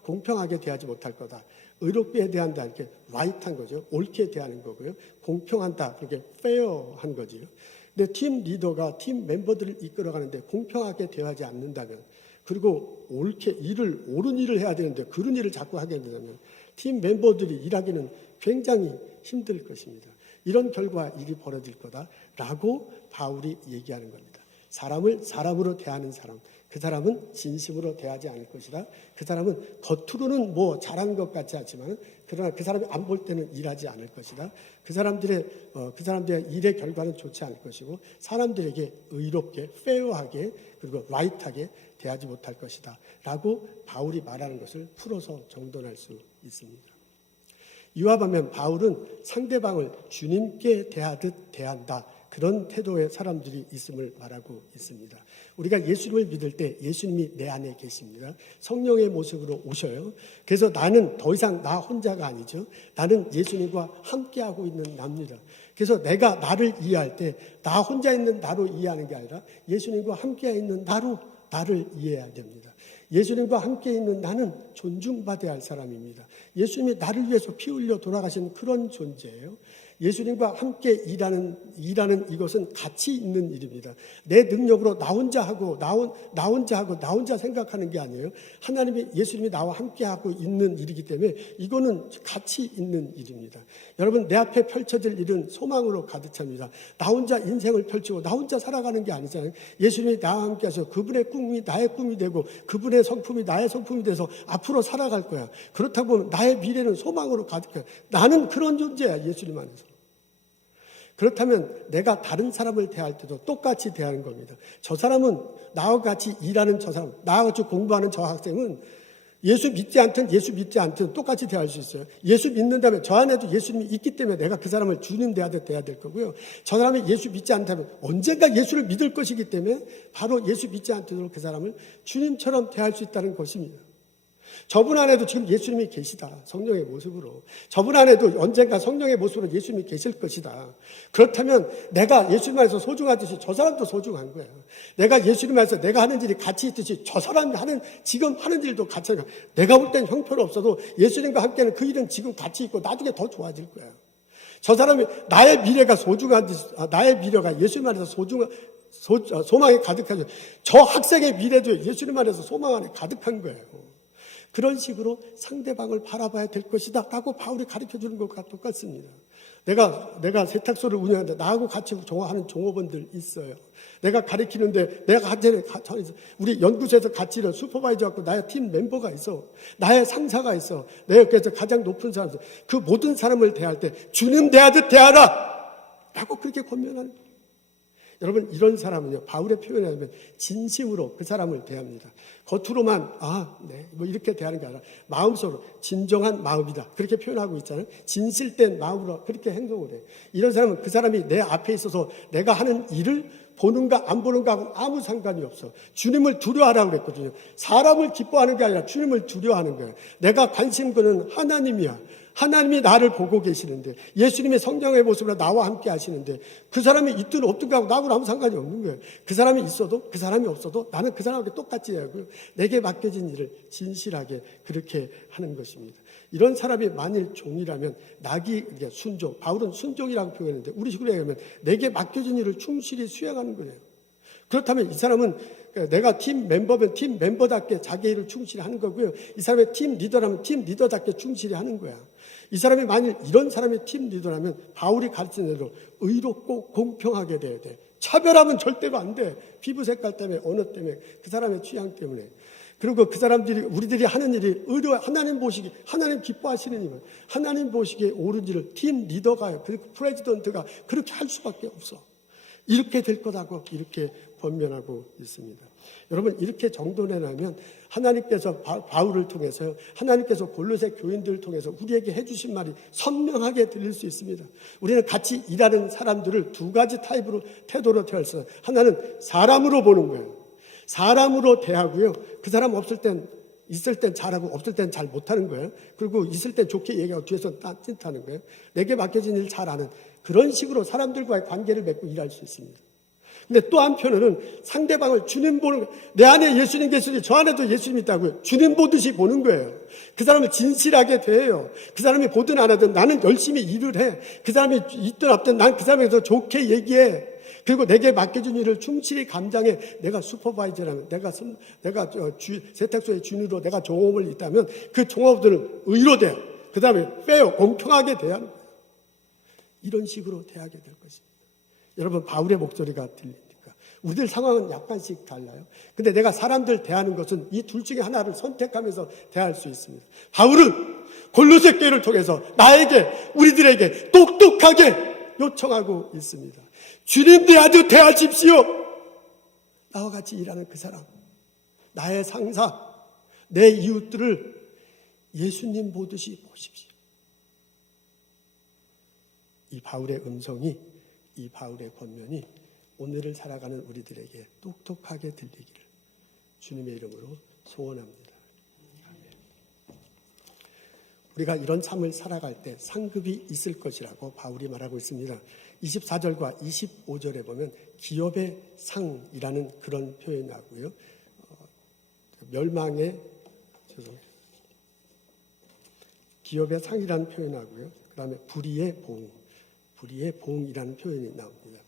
공평하게 대하지 못할 거다. 의롭게 대한다, 이렇게 라이트한 거죠. 옳게 대하는 거고요. 공평한다, 그렇게 페어한 거지요. 근데 팀 리더가 팀 멤버들을 이끌어가는데 공평하게 대하지 않는다면, 그리고 옳은 일을 해야 되는데 그런 일을 자꾸 하게 된다면 팀 멤버들이 일하기는 굉장히 힘들 것입니다. 이런 결과 일이 벌어질 거다라고 바울이 얘기하는 겁니다. 사람을 사람으로 대하는 사람, 그 사람은 진심으로 대하지 않을 것이다. 그 사람은 겉으로는 뭐 잘하는 것 같지 않지만 그러나 그 사람이 안 볼 때는 일하지 않을 것이다. 그 사람들의 일의 결과는 좋지 않을 것이고 사람들에게 의롭게, 페어하게 그리고 라이트하게 대하지 못할 것이다. 라고 바울이 말하는 것을 풀어서 정돈할 수 있습니다. 이와 반면 바울은 상대방을 주님께 대하듯 대한다. 그런 태도의 사람들이 있음을 말하고 있습니다. 우리가 예수님을 믿을 때 예수님이 내 안에 계십니다. 성령의 모습으로 오셔요. 그래서 나는 더 이상 나 혼자가 아니죠. 나는 예수님과 함께하고 있는 납니다. 그래서 내가 나를 이해할 때 나 혼자 있는 나로 이해하는 게 아니라 예수님과 함께 있는 나로 나를 이해해야 됩니다. 예수님과 함께 있는 나는 존중받아야 할 사람입니다. 예수님이 나를 위해서 피 흘려 돌아가신 그런 존재예요. 예수님과 함께 일하는 이것은 가치 있는 일입니다. 내 능력으로 나 혼자 생각하는 게 아니에요. 예수님이 나와 함께 하고 있는 일이기 때문에 이거는 가치 있는 일입니다. 여러분, 내 앞에 펼쳐질 일은 소망으로 가득 찹니다. 나 혼자 인생을 펼치고 나 혼자 살아가는 게 아니잖아요. 예수님이 나와 함께 하셔서 그분의 꿈이 나의 꿈이 되고 그분의 성품이 나의 성품이 돼서 앞으로 살아갈 거야. 그렇다고 나의 미래는 소망으로 가득해요. 나는 그런 존재야, 예수님 안에서. 그렇다면 내가 다른 사람을 대할 때도 똑같이 대하는 겁니다. 저 사람은 나와 같이 일하는 저 사람, 나와 같이 공부하는 저 학생은 예수 믿지 않든 똑같이 대할 수 있어요. 예수 믿는다면 저 안에도 예수님이 있기 때문에 내가 그 사람을 주님 대하듯 대해야 될 거고요. 저 사람이 예수 믿지 않다면 언젠가 예수를 믿을 것이기 때문에 바로 예수 믿지 않도록 그 사람을 주님처럼 대할 수 있다는 것입니다. 저분 안에도 지금 예수님이 계시다. 성령의 모습으로. 저분 안에도 언젠가 성령의 모습으로 예수님이 계실 것이다. 그렇다면 내가 예수님 안에서 소중하듯이 저 사람도 소중한 거야. 내가 예수님 안에서 내가 하는 일이 가치 있듯이 저 사람이 지금 하는 일도 가치 있고 내가 볼 땐 형편이 없어도 예수님과 함께하는 그 일은 지금 가치 있고 나중에 더 좋아질 거야. 저 사람이 나의 미래가 소중하듯이 나의 미래가 예수님 안에서 소망이 가득하죠. 저 학생의 미래도 예수님 안에서 소망 안에 가득한 거예요. 그런 식으로 상대방을 바라봐야 될 것이다 라고 바울이 가르쳐주는 것과 똑같습니다. 내가 세탁소를 운영하는데 나하고 같이 하는 종업원들 있어요. 내가 가르치는데 우리 연구소에서 같이 일하는 슈퍼바이저 갖고 나의 팀 멤버가 있어. 나의 상사가 있어. 내 옆에서 가장 높은 사람. 그 모든 사람을 대할 때 주님 대하듯 대하라 라고 그렇게 권면하는 거예요. 여러분, 이런 사람은요, 바울의 표현에 하면 진심으로 그 사람을 대합니다. 겉으로만 뭐 이렇게 대하는 게 아니라 마음속으로 진정한 마음이다 그렇게 표현하고 있잖아요. 진실된 마음으로 그렇게 행동을 해요. 이런 사람은 그 사람이 내 앞에 있어서 내가 하는 일을 보는가 안 보는가 하고는 아무 상관이 없어. 주님을 두려워하라고 그랬거든요. 사람을 기뻐하는 게 아니라 주님을 두려워하는 거예요. 내가 관심 거는 하나님이야. 하나님이 나를 보고 계시는데 예수님의 성령의 모습으로 나와 함께 하시는데 그 사람이 있든 없든 하고 나하고는 아무 상관이 없는 거예요. 그 사람이 있어도 그 사람이 없어도 나는 그 사람하고 똑같이 해야 하고요. 내게 맡겨진 일을 진실하게 그렇게 하는 것입니다. 이런 사람이 만일 종이라면 순종, 바울은 순종이라고 표현했는데 우리 식으로 얘기하면 내게 맡겨진 일을 충실히 수행하는 거예요. 그렇다면 이 사람은 내가 팀 멤버면 팀 멤버답게 자기 일을 충실히 하는 거고요. 이 사람의 팀 리더라면 팀 리더답게 충실히 하는 거야. 이 사람이 만일 이런 사람이 팀 리더라면 바울이 가르치는 대로 의롭고 공평하게 돼야 돼. 차별하면 절대로 안 돼. 피부 색깔 때문에, 언어 때문에, 그 사람의 취향 때문에. 그리고 그 사람들이, 우리들이 하는 일이 하나님 보시기, 하나님 기뻐하시는 일은 하나님 보시기에 옳은 일을 팀 리더가요. 그리고 프레지던트가 그렇게 할 수밖에 없어. 이렇게 될 거라고 이렇게 권면하고 있습니다. 여러분, 이렇게 정돈해나면 하나님께서 바울을 통해서요, 하나님께서 골로새 교인들을 통해서 우리에게 해주신 말이 선명하게 들릴 수 있습니다. 우리는 같이 일하는 사람들을 두 가지 타입으로 태도로 대해서 하나는 사람으로 보는 거예요. 사람으로 대하고요. 그 사람 있을 땐 잘하고 없을 땐 잘 못하는 거예요. 그리고 있을 땐 좋게 얘기하고 뒤에서 딴짓하는 거예요. 내게 맡겨진 일 잘하는 그런 식으로 사람들과의 관계를 맺고 일할 수 있습니다. 근데 또 한편으로는 상대방을 주님 보는 거예요. 내 안에 예수님 계시니 저 안에도 예수님 있다고요. 주님 보듯이 보는 거예요. 그 사람을 진실하게 대해요. 그 사람이 보든 안 하든 나는 열심히 일을 해. 그 사람이 있든 없든 난 그 사람에 대해서 좋게 얘기해. 그리고 내게 맡겨준 일을 충실히 감당해. 내가 슈퍼바이저라면, 내가 세탁소의 주인으로 내가 종업을 있다면 그 종업들은 의로 돼. 그 다음에 공평하게 대하는 거예요. 이런 식으로 대하게 될 것입니다. 여러분, 바울의 목소리가 들립니까? 우리들 상황은 약간씩 달라요. 근데 내가 사람들 대하는 것은 이 둘 중에 하나를 선택하면서 대할 수 있습니다. 바울은 골로새 교회를 통해서 나에게, 우리들에게 똑똑하게 요청하고 있습니다. 주님 대하듯 대하십시오. 나와 같이 일하는 그 사람, 나의 상사, 내 이웃들을 예수님 보듯이 보십시오. 이 바울의 음성이, 이 바울의 권면이 오늘을 살아가는 우리들에게 똑똑하게 들리기를 주님의 이름으로 소원합니다. 우리가 이런 삶을 살아갈 때 상급이 있을 것이라고 바울이 말하고 있습니다. 24절과 25절에 보면 기업의 상이라는 그런 표현이 나오고요. 기업의 상이라는 표현이 나오고요. 그 다음에 불의의 보응이라는 표현이 나옵니다.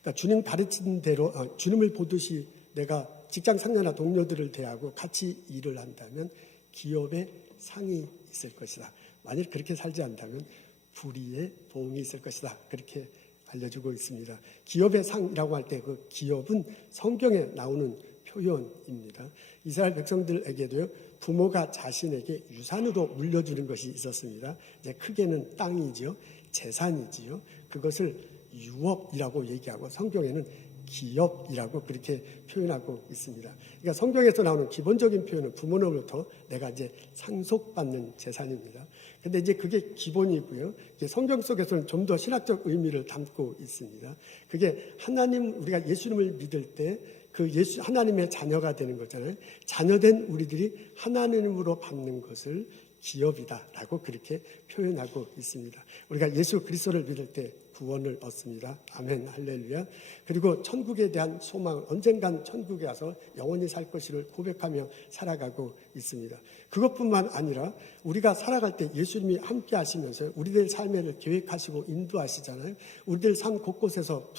그러니까 주님 가르친 대로 주님을 보듯이 내가 직장 상사나 동료들을 대하고 같이 일을 한다면 기업의 상이 있을 것이다. 만일 그렇게 살지 않다면 불의의 보응이 있을 것이다. 그렇게 알려주고 있습니다. 기업의 상이라고 할 때 그 기업은 성경에 나오는 표현입니다. 이스라엘 백성들에게도요, 부모가 자신에게 유산으로 물려주는 것이 있었습니다. 이제 크게는 땅이지요, 재산이지요. 그것을 유업이라고 얘기하고 성경에는 기업이라고 그렇게 표현하고 있습니다. 그러니까 성경에서 나오는 기본적인 표현은 부모로부터 내가 이제 상속받는 재산입니다. 근데 이제 그게 기본이고요. 이제 성경 속에서는 좀 더 신학적 의미를 담고 있습니다. 그게 하나님, 우리가 예수님을 믿을 때 그 하나님의 자녀가 되는 거잖아요. 자녀된 우리들이 하나님으로 받는 것을 기업이다라고 그렇게 표현하고 있습니다. 우리가 예수 그리스도를 믿을 때 구원을 얻습니다. 아멘, 할렐루야. 그리고 천국에 대한 소망, 언젠간 천국에 가서 영원히 살 것을 고백하며 살아가고 있습니다. 그것뿐만 아니라 우리가 살아갈 때 예수님이 함께 하시면서 우리들 삶을 계획하시고 인도하시잖아요. 우리들 삶 곳곳에서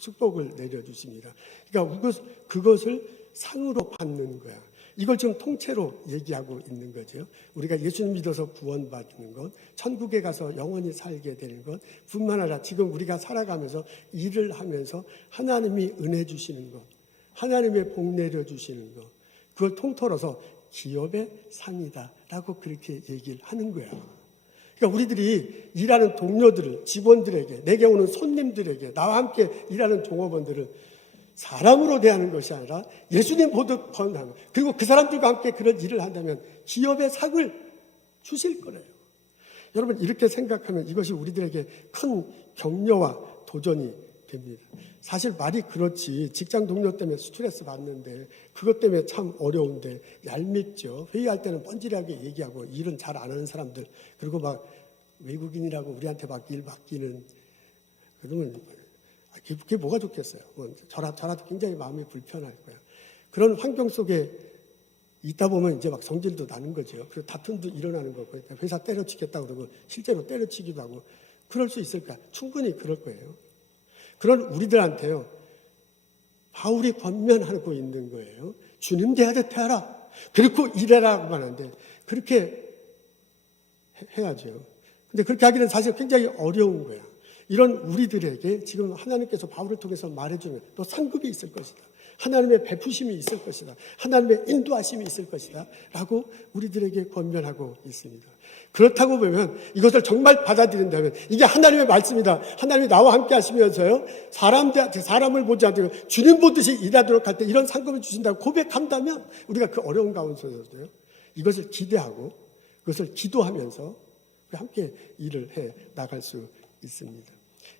축복을 내려주십니다. 그러니까 그것을 상으로 받는 거야. 이걸 지금 통째로 얘기하고 있는 거죠. 우리가 예수님 믿어서 구원받는 것, 천국에 가서 영원히 살게 되는 것 뿐만 아니라 지금 우리가 살아가면서 일을 하면서 하나님이 은혜 주시는 것, 하나님의 복 내려주시는 것, 그걸 통틀어서 기업의 상이다라고 그렇게 얘기를 하는 거야. 그러니까 우리들이 일하는 동료들을, 직원들에게, 내게 오는 손님들에게, 나와 함께 일하는 종업원들을 사람으로 대하는 것이 아니라 예수님 보듯 권하는, 그리고 그 사람들과 함께 그런 일을 한다면 기업의 상을 주실 거래요. 여러분, 이렇게 생각하면 이것이 우리들에게 큰 격려와 도전이 됩니다. 사실 말이 그렇지, 직장 동료 때문에 스트레스 받는데 그것 때문에 참 어려운데 얄밉죠. 회의할 때는 뻔질하게 얘기하고 일은 잘 안 하는 사람들, 그리고 막 외국인이라고 우리한테 막 일 맡기는, 그러면 그게 뭐가 좋겠어요. 저라도 굉장히 마음이 불편할 거야. 그런 환경 속에 있다 보면 이제 막 성질도 나는 거죠. 그리고 다툼도 일어나는 거고, 회사 때려치겠다고 그러고 실제로 때려치기도 하고, 그럴 수 있을까? 충분히 그럴 거예요. 그런 우리들한테요, 바울이 권면하고 있는 거예요. 주님 대하듯 대하라. 그리고 일해라고만 하는데 그렇게 해야죠. 근데 그렇게 하기는 사실 굉장히 어려운 거야. 이런 우리들에게 지금 하나님께서 바울을 통해서 말해주면 또 상급이 있을 것이다. 하나님의 베푸심이 있을 것이다. 하나님의 인도하심이 있을 것이다. 라고 우리들에게 권면하고 있습니다. 그렇다고 보면 이것을 정말 받아들인다면 이게 하나님의 말씀이다. 하나님이 나와 함께 하시면서요, 사람을 보지 않고 주님 보듯이 일하도록 할 때 이런 상급을 주신다고 고백한다면 우리가 그 어려운 가운데서도요, 이것을 기대하고 그것을 기도하면서 함께 일을 해 나갈 수 있습니다.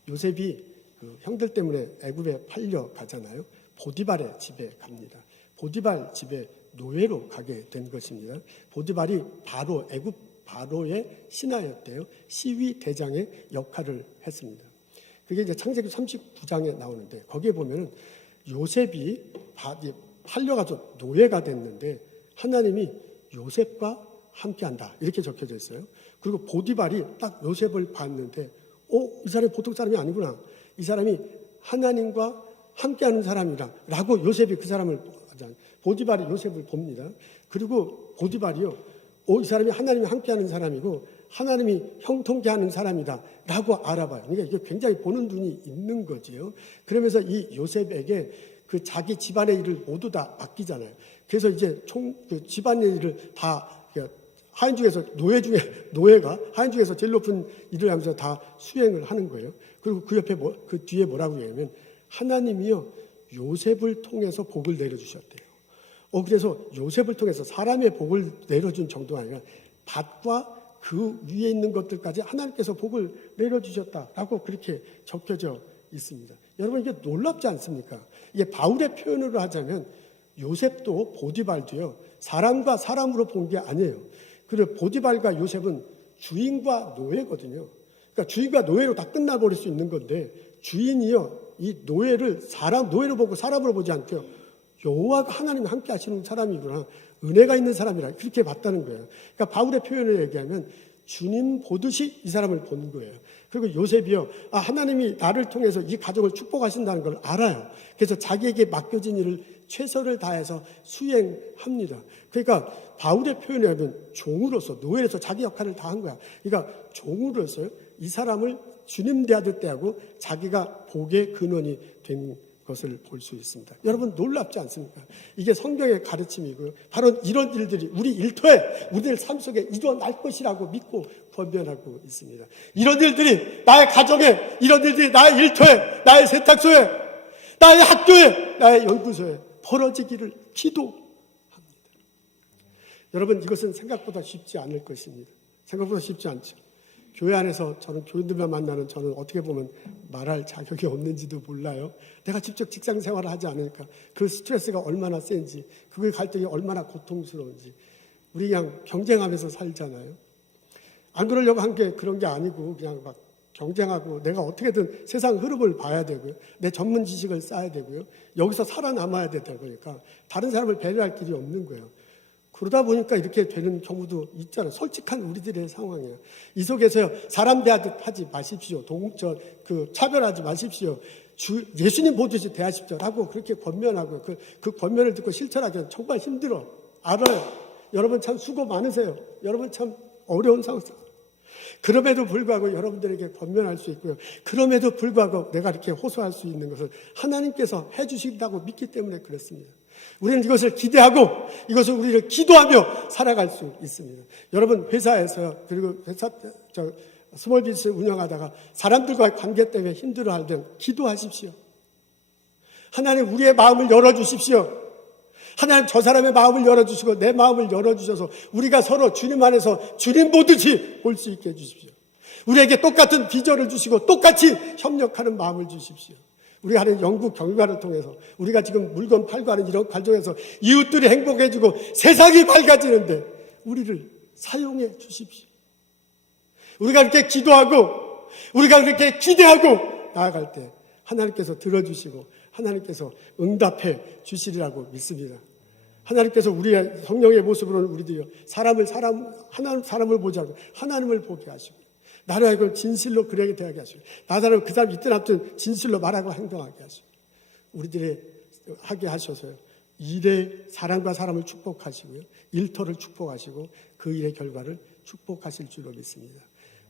요셉이 그 형들 때문에 애굽에 팔려 가잖아요. 보디발의 집에 갑니다. 보디발 집에 노예로 가게 된 것입니다. 보디발이 애굽 바로의 신하였대요. 시위 대장의 역할을 했습니다. 그게 이제 창세기 39장에 나오는데 거기에 보면은 요셉이 팔려가서 노예가 됐는데 하나님이 요셉과 함께한다 이렇게 적혀져 있어요. 그리고 보디발이 딱 요셉을 봤는데 이 사람이 보통 사람이 아니구나. 이 사람이 하나님과 함께하는 사람이다 라고 요셉이 그 사람을, 보디발이 요셉을 봅니다. 그리고 보디발이요, 이 사람이 하나님이 함께하는 사람이고 하나님이 형통케하는 사람이다 라고 알아봐요. 그러니까 이게 굉장히 보는 눈이 있는 거지요. 그러면서 이 요셉에게 그 자기 집안의 일을 모두 다 맡기잖아요. 그래서 이제 그 집안의 일을 다 하인 중에서 노예가 하인 중에서 제일 높은 일을 하면서 다 수행을 하는 거예요. 그리고 그 옆에 그 뒤에 뭐라고 얘기하면 하나님이요 요셉을 통해서 복을 내려주셨대요. 그래서 요셉을 통해서 사람의 복을 내려준 정도가 아니라 밭과 그 위에 있는 것들까지 하나님께서 복을 내려주셨다라고 그렇게 적혀져 있습니다. 여러분 이게 놀랍지 않습니까? 이게 바울의 표현으로 하자면 요셉도 보디발도요 사람과 사람으로 본 게 아니에요. 그리고 보디발과 요셉은 주인과 노예거든요. 그러니까 주인과 노예로 다 끝나버릴 수 있는 건데 주인이요 이 노예를 노예로 보고 사람으로 보지 않고요. 여호와가 하나님이 함께 하시는 사람이구나. 은혜가 있는 사람이라 그렇게 봤다는 거예요. 그러니까 바울의 표현을 얘기하면 주님 보듯이 이 사람을 본 거예요. 그리고 요셉이요. 하나님이 나를 통해서 이 가족을 축복하신다는 걸 알아요. 그래서 자기에게 맡겨진 일을 최선을 다해서 수행합니다. 그러니까 바울의 표현에 하면 종으로서 노예로서 자기 역할을 다 한 거야. 그러니까 종으로서 이 사람을 주님 대하듯 대하고 자기가 복의 근원이 된 것을 볼 수 있습니다. 여러분 놀랍지 않습니까? 이게 성경의 가르침이고요. 바로 이런 일들이 우리 일터에 우리들 삶 속에 일어날 것이라고 믿고 권면하고 있습니다. 이런 일들이 나의 가정에, 이런 일들이 나의 일터에, 나의 세탁소에, 나의 학교에, 나의 연구소에 벌어지기를 기도합니다. 여러분 이것은 생각보다 쉽지 않을 것입니다. 생각보다 쉽지 않죠. 교회 안에서 저는 교인들만 만나는 저는 어떻게 보면 말할 자격이 없는지도 몰라요. 내가 직접 직장 생활을 하지 않으니까 그 스트레스가 얼마나 센지, 그 갈등이 얼마나 고통스러운지 우리 그냥 경쟁하면서 살잖아요. 안 그러려고 한 게 그런 게 아니고 그냥 막 경쟁하고 내가 어떻게든 세상 흐름을 봐야 되고요. 내 전문 지식을 쌓아야 되고요. 여기서 살아남아야 되다 보니까 다른 사람을 배려할 길이 없는 거예요. 그러다 보니까 이렇게 되는 경우도 있잖아요. 솔직한 우리들의 상황이에요. 이 속에서요, 사람 대하듯 하지 마십시오. 차별하지 마십시오. 예수님 보듯이 대하십시오라고 그렇게 권면하고 그 권면을 듣고 실천하기는 정말 힘들어. 알아요. 여러분 참 수고 많으세요. 여러분 참 어려운 상황. 그럼에도 불구하고 여러분들에게 권면할 수 있고요. 그럼에도 불구하고 내가 이렇게 호소할 수 있는 것을 하나님께서 해주신다고 믿기 때문에 그렇습니다. 우리는 이것을 기대하고 이것을 우리를 기도하며 살아갈 수 있습니다. 여러분 회사에서요. 그리고 스몰 비즈니스 운영하다가 사람들과의 관계 때문에 힘들어할 때 기도하십시오. 하나님 우리의 마음을 열어주십시오. 하나님 저 사람의 마음을 열어주시고 내 마음을 열어주셔서 우리가 서로 주님 안에서 주님 보듯이 볼 수 있게 해주십시오. 우리에게 똑같은 비전을 주시고 똑같이 협력하는 마음을 주십시오. 우리가 하는 연구 경과를 통해서 우리가 지금 물건 팔고 하는 이런 과정에서 이웃들이 행복해지고 세상이 밝아지는데 우리를 사용해 주십시오. 우리가 이렇게 기도하고 우리가 그렇게 기대하고 나아갈 때 하나님께서 들어주시고 하나님께서 응답해 주시리라고 믿습니다. 하나님께서 우리의 성령의 모습으로는 우리들이요 사람을 보지 않고 하나님을 보게 하시고 나를 알고 진실로 그에게 대하게 하시고 나를 그 사람 이때 앞둔 진실로 말하고 행동하게 하시고 우리들의 하게 하셔서요 일에 사람과 사람을 축복하시고요 일터를 축복하시고 그 일의 결과를 축복하실 줄로 믿습니다.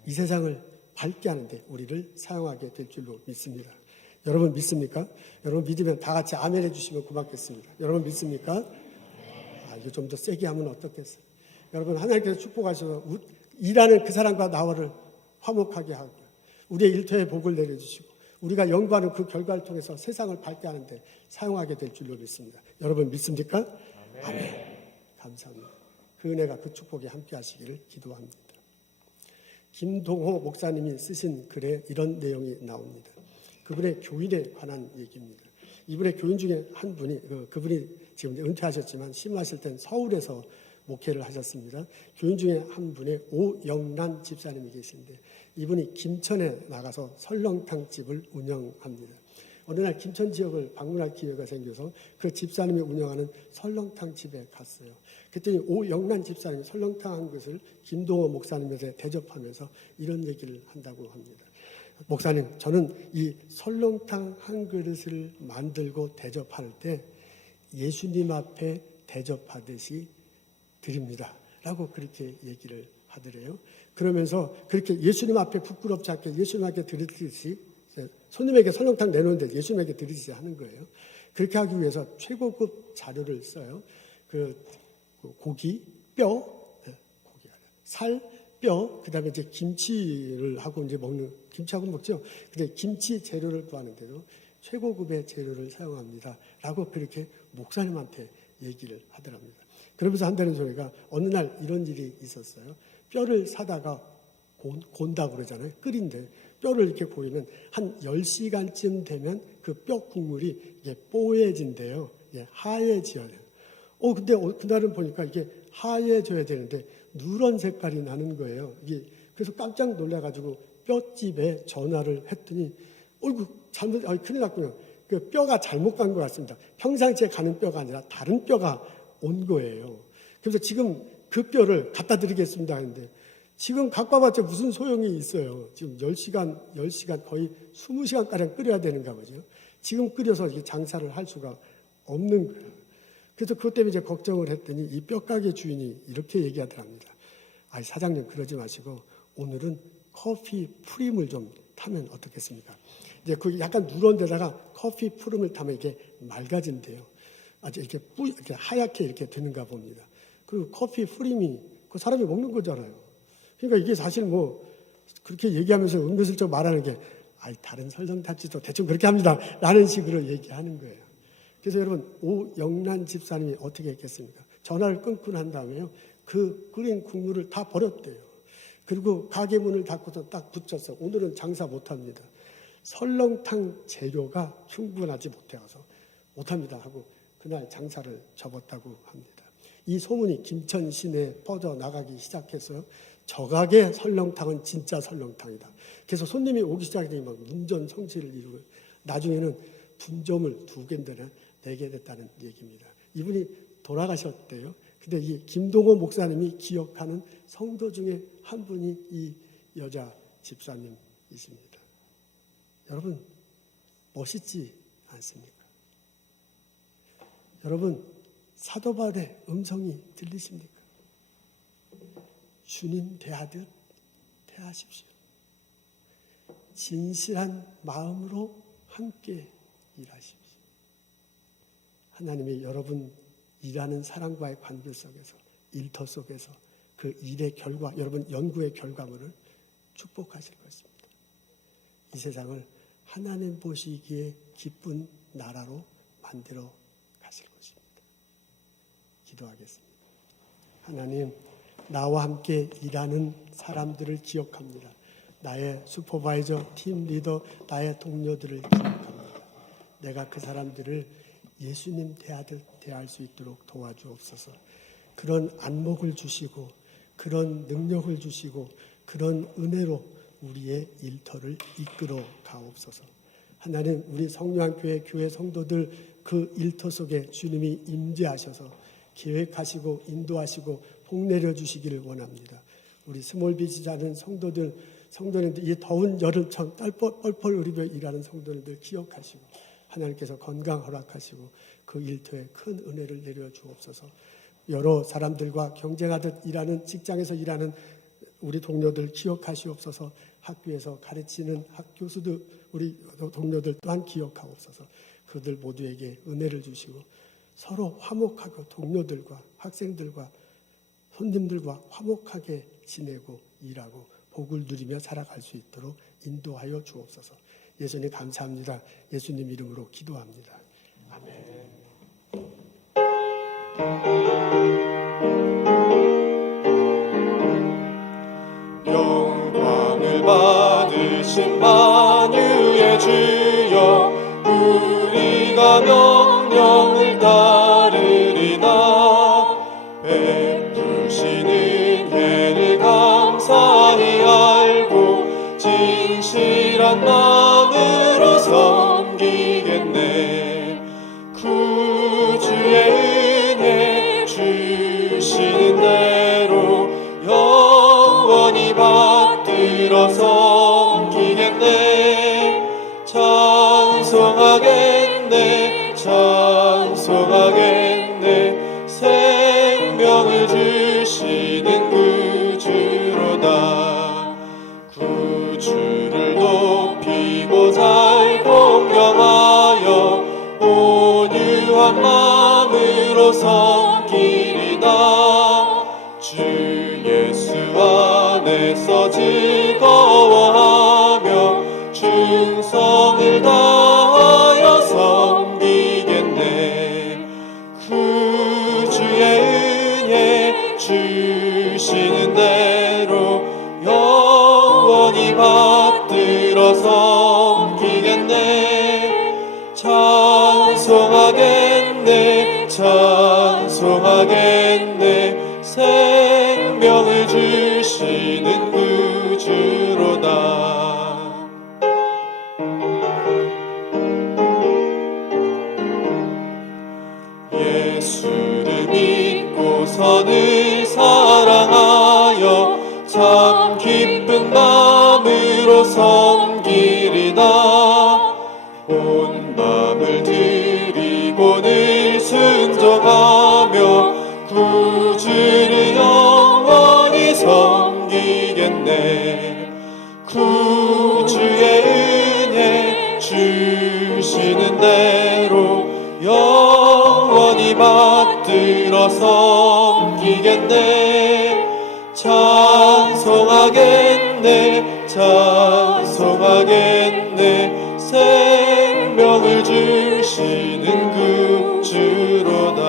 이 세상을 밝게 하는데 우리를 사용하게 될 줄로 믿습니다. 여러분 믿습니까? 여러분 믿으면 다 같이 아멘 해주시면 고맙겠습니다. 여러분 믿습니까? 이거 좀 더 세게 하면 어떻겠어요? 여러분 하나님께서 축복하셔서 일하는 그 사람과 나와를 화목하게 하고 우리의 일터에 복을 내려주시고 우리가 연구하는 그 결과를 통해서 세상을 밝게 하는데 사용하게 될 줄로 믿습니다. 여러분 믿습니까? 아멘. 감사합니다. 그 은혜가 그 축복에 함께 하시기를 기도합니다. 김동호 목사님이 쓰신 글에 이런 내용이 나옵니다. 그분의 교인에 관한 얘기입니다. 이분의 교인 중에 한 분이 그분이 지금 은퇴하셨지만 심하실 땐 서울에서 목회를 하셨습니다. 교인 중에 한 분의 오영란 집사님이 계신데 이분이 김천에 나가서 설렁탕 집을 운영합니다. 어느 날 김천 지역을 방문할 기회가 생겨서 그 집사님이 운영하는 설렁탕 집에 갔어요. 그랬더니 오영란 집사님이 설렁탕 한 것을 김동호 목사님한테 대접하면서 이런 얘기를 한다고 합니다. 목사님, 저는 이 설렁탕 한 그릇을 만들고 대접할 때 예수님 앞에 대접하듯이 드립니다. 라고 그렇게 얘기를 하더래요. 그러면서 그렇게 예수님 앞에 부끄럽지 않게 예수님 앞에 드리듯이 손님에게 설렁탕 내놓는데 예수님에게 드리지 하는 거예요. 그렇게 하기 위해서 최고급 자료를 써요. 그 고기, 뼈, 살, 뼈, 그 다음에 이제 김치를 하고 이제 먹는, 김치하고 먹죠. 근데 김치 재료를 구하는데도 최고급의 재료를 사용합니다. 라고 그렇게 목사님한테 얘기를 하더랍니다. 그러면서 한다는 소리가 어느 날 이런 일이 있었어요. 뼈를 사다가 곤다고 그러잖아요. 끓인데 뼈를 이렇게 고이면 한 10시간쯤 되면 그 뼈 국물이 이게 뽀얘진대요. 하얘져요. 근데 그날은 보니까 이게 하얘져야 되는데 누런 색깔이 나는 거예요. 이게 그래서 깜짝 놀라가지고 뼈집에 전화를 했더니 어이구 잘못 큰일 났군요. 그 뼈가 잘못 간 것 같습니다. 평상시에 가는 뼈가 아니라 다른 뼈가 온 거예요. 그래서 지금 그 뼈를 갖다 드리겠습니다 하는데 지금 갖고 와봤자 무슨 소용이 있어요. 지금 10시간 거의 20시간가량 끓여야 되는가 보죠. 지금 끓여서 이게 장사를 할 수가 없는 거예요. 그래서 그것 때문에 이제 걱정을 했더니 이 뼈가게 주인이 이렇게 얘기하더랍니다. 사장님 그러지 마시고 오늘은 커피 프림을 좀 타면 어떻겠습니까? 이제 그 약간 누런 데다가 커피 프림을 타면 이게 맑아진대요. 아주 이렇게 이렇게 하얗게 이렇게 되는가 봅니다. 그리고 커피 프림이 그 사람이 먹는 거잖아요. 그러니까 이게 사실 뭐 그렇게 얘기하면서 은근슬쩍 말하는 게 다른 설렁탕집도 대충 그렇게 합니다. 라는 식으로 얘기하는 거예요. 그래서 여러분 오영란 집사님이 어떻게 했겠습니까? 전화를 끊고 난 다음에요. 그 끓인 국물을 다 버렸대요. 그리고 가게 문을 닫고서 딱 붙였어. 오늘은 장사 못합니다. 설렁탕 재료가 충분하지 못합니다 하고 그날 장사를 접었다고 합니다. 이 소문이 김천 시내에 퍼져나가기 시작했어요. 저 가게 설렁탕은 진짜 설렁탕이다. 그래서 손님이 오기 시작하더니 막 문전성시를 이루고 나중에는 분점을 2개인데나 4개 됐다는 얘기입니다. 이분이 돌아가셨대요. 근데 이 김동호 목사님이 기억하는 성도 중에 한 분이 이 여자 집사님이십니다. 여러분 멋있지 않습니까? 여러분 사도 바울의 음성이 들리십니까? 주님 대하듯 대하십시오. 진실한 마음으로 함께 일하십시오. 하나님이 여러분 일하는 사람과의 관계 속에서 일터 속에서 그 일의 결과 여러분 연구의 결과물을 축복하실 것입니다. 이 세상을 하나님 보시기에 기쁜 나라로 만들어 가실 것입니다. 기도하겠습니다. 하나님 나와 함께 일하는 사람들을 기억합니다. 나의 슈퍼바이저, 팀 리더, 나의 동료들을 기억합니다. 내가 그 사람들을 예수님 대하듯 대할 수 있도록 도와주옵소서. 그런 안목을 주시고 그런 능력을 주시고 그런 은혜로 우리의 일터를 이끌어 가옵소서. 하나님 우리 성령교회 교회 성도들 그 일터 속에 주님이 임재하셔서 계획하시고 인도하시고 복 내려주시기를 원합니다. 우리 스몰비지자는 성도님들 이 더운 여름처럼 뻘뻘 울이며 일하는 성도님들 기억하시고 하나님께서 건강 허락하시고 그 일터에 큰 은혜를 내려주옵소서. 여러 사람들과 경쟁하듯 일하는 직장에서 일하는 우리 동료들 기억하시옵소서. 학교에서 가르치는 교수들 우리 동료들 또한 기억하옵소서. 그들 모두에게 은혜를 주시고 서로 화목하고 동료들과 학생들과 손님들과 화목하게 지내고 일하고 복을 누리며 살아갈 수 있도록 인도하여 주옵소서. 예수님 감사합니다. 예수님 이름으로 기도합니다. 아멘. 영광을 받으신 만유의 주여 우리가 명령을 따르리나 베푸시는 예를 감사히 알고 진실한 마음으로 섬기겠네. 구주의 은혜 주시는 대로 영원히 받들어 섬기겠네. 찬송하겠네 생명을 주시는 구주로다. 구주를 높이고 잘 담대한 마음으로 섬기리다. 주 예수 안에서 즐거워하며 충성을 다하여 섬기겠네. 구주의 은혜 주시는 대로 영원히 받들어 섬기겠네. 찬송하겠네 찬송하겠네. 생명을 주시는 구주로다. 예수를 믿고서 늘 사랑하여 참 기쁜 마음으로 섬기리다. 온 마음을 드리고 늘 순종하며 구주를 영원히 섬기겠네. 구주의 은혜 주시는 대로 영원히 받들어 섬기겠네. 찬송하겠네 찬송하겠네. 생명을 주시는 구주로다.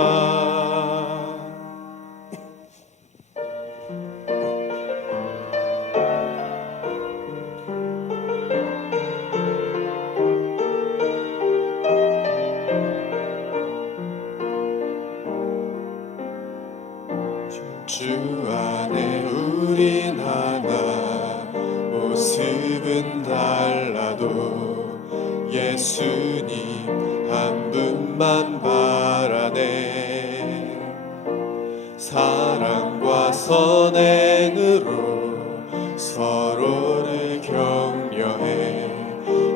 주 안에 우린 하나, 모습은 달라도 예수님 한 분만 바라네. 사랑과 선행으로 서로를 격려해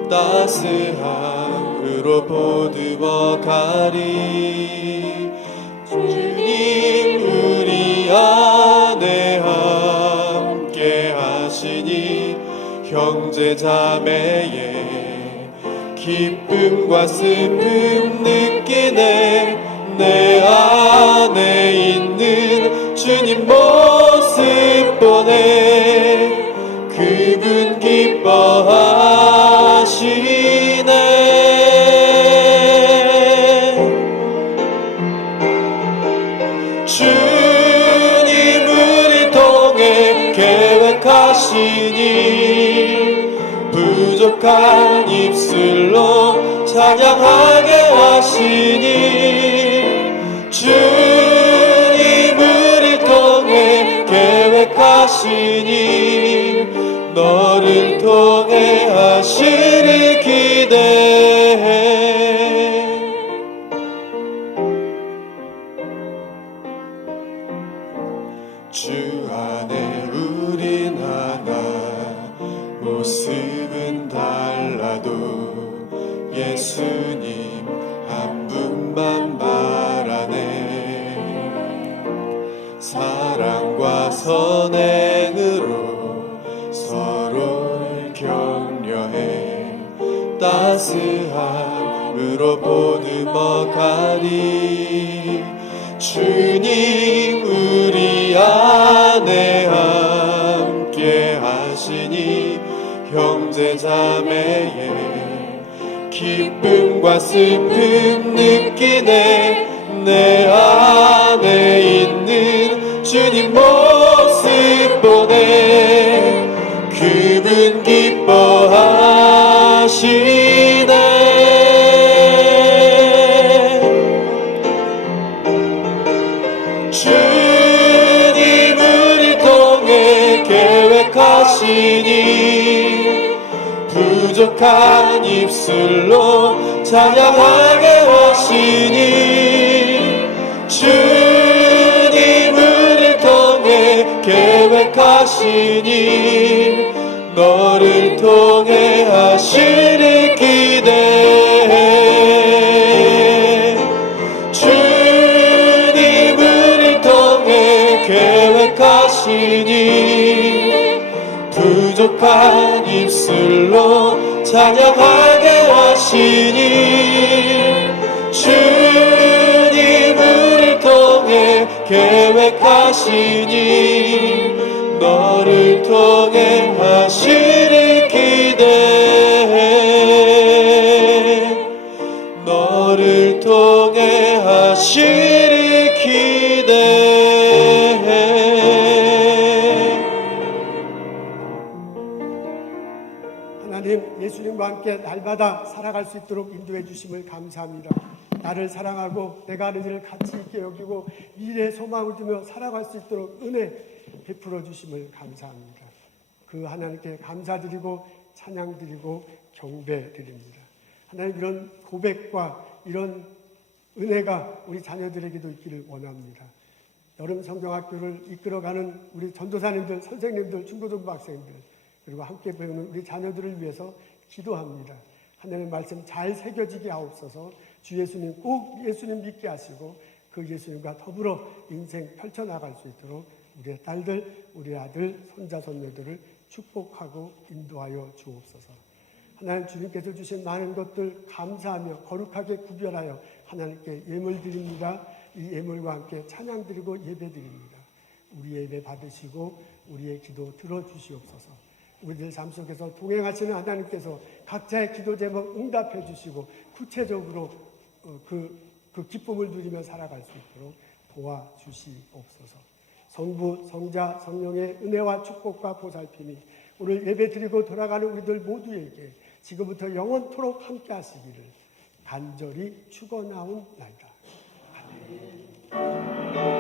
따스함으로 보듬어 가리. 주님 우리 안에 함께 하시니 형제 자매의 기쁨과 슬픔 느끼네. 내 안에 있는 주님 모습 보네. 그분 기뻐하시네. 주님 우리 통해 계획하시니 부족한 입술로 찬양하게 하시니. 주님 우리 통해 계획하시니 너를 통해 하시리 기대해. 주 안에 우린 하나, 모습은 달라도 예수님 한 분만 바라네. 사랑과 선행으로 서로를 격려해 따스함으로 보듬어 가리. 주님 우리 안에 함께 하시니 형제 자매의 기쁨과 슬픔 느끼네. 내 안에 있는 주님 모습 보네. 그분 기뻐하시네. 주님 우리 통해 계획하시니 부족한 입술로 찬양하게 하시니. 주님 우리 통해 계획하시니 너를 통해 하시리 기대해. 주님 우리 통해 계획하시니 부족한 입술로 찬양하게 하시니. 주님 계획하시니 너를 통해 하시리 기대해 너를 통해 하시리 기대해. 하나님, 예수님과 함께 날마다 살아갈 수 있도록 인도해 주심을 감사합니다. 나를 사랑하고 내가 하는 일을 가치 있게 여기고 미래의 소망을 두며 살아갈 수 있도록 은혜 베풀어 주심을 감사합니다. 그 하나님께 감사드리고 찬양드리고 경배드립니다. 하나님, 이런 고백과 이런 은혜가 우리 자녀들에게도 있기를 원합니다. 여름 성경학교를 이끌어가는 우리 전도사님들, 선생님들, 중고등부 학생들, 그리고 함께 배우는 우리 자녀들을 위해서 기도합니다. 하나님의 말씀 잘 새겨지게 하옵소서. 주 예수님 꼭 예수님 믿게 하시고 그 예수님과 더불어 인생 펼쳐나갈 수 있도록 우리의 딸들, 우리 아들, 손자, 손녀들을 축복하고 인도하여 주옵소서. 하나님, 주님께서 주신 많은 것들 감사하며 거룩하게 구별하여 하나님께 예물 드립니다. 이 예물과 함께 찬양 드리고 예배 드립니다. 우리 예배 받으시고 우리의 기도 들어주시옵소서. 우리들 삶 속에서 동행하시는 하나님께서 각자의 기도 제목 응답해 주시고 구체적으로 그 기쁨을 누리며 살아갈 수 있도록 도와주시옵소서. 성부, 성자, 성령의 은혜와 축복과 보살핌이 오늘 예배 드리고 돌아가는 우리들 모두에게 지금부터 영원토록 함께 하시기를 간절히 축원하옵나이다. 아멘.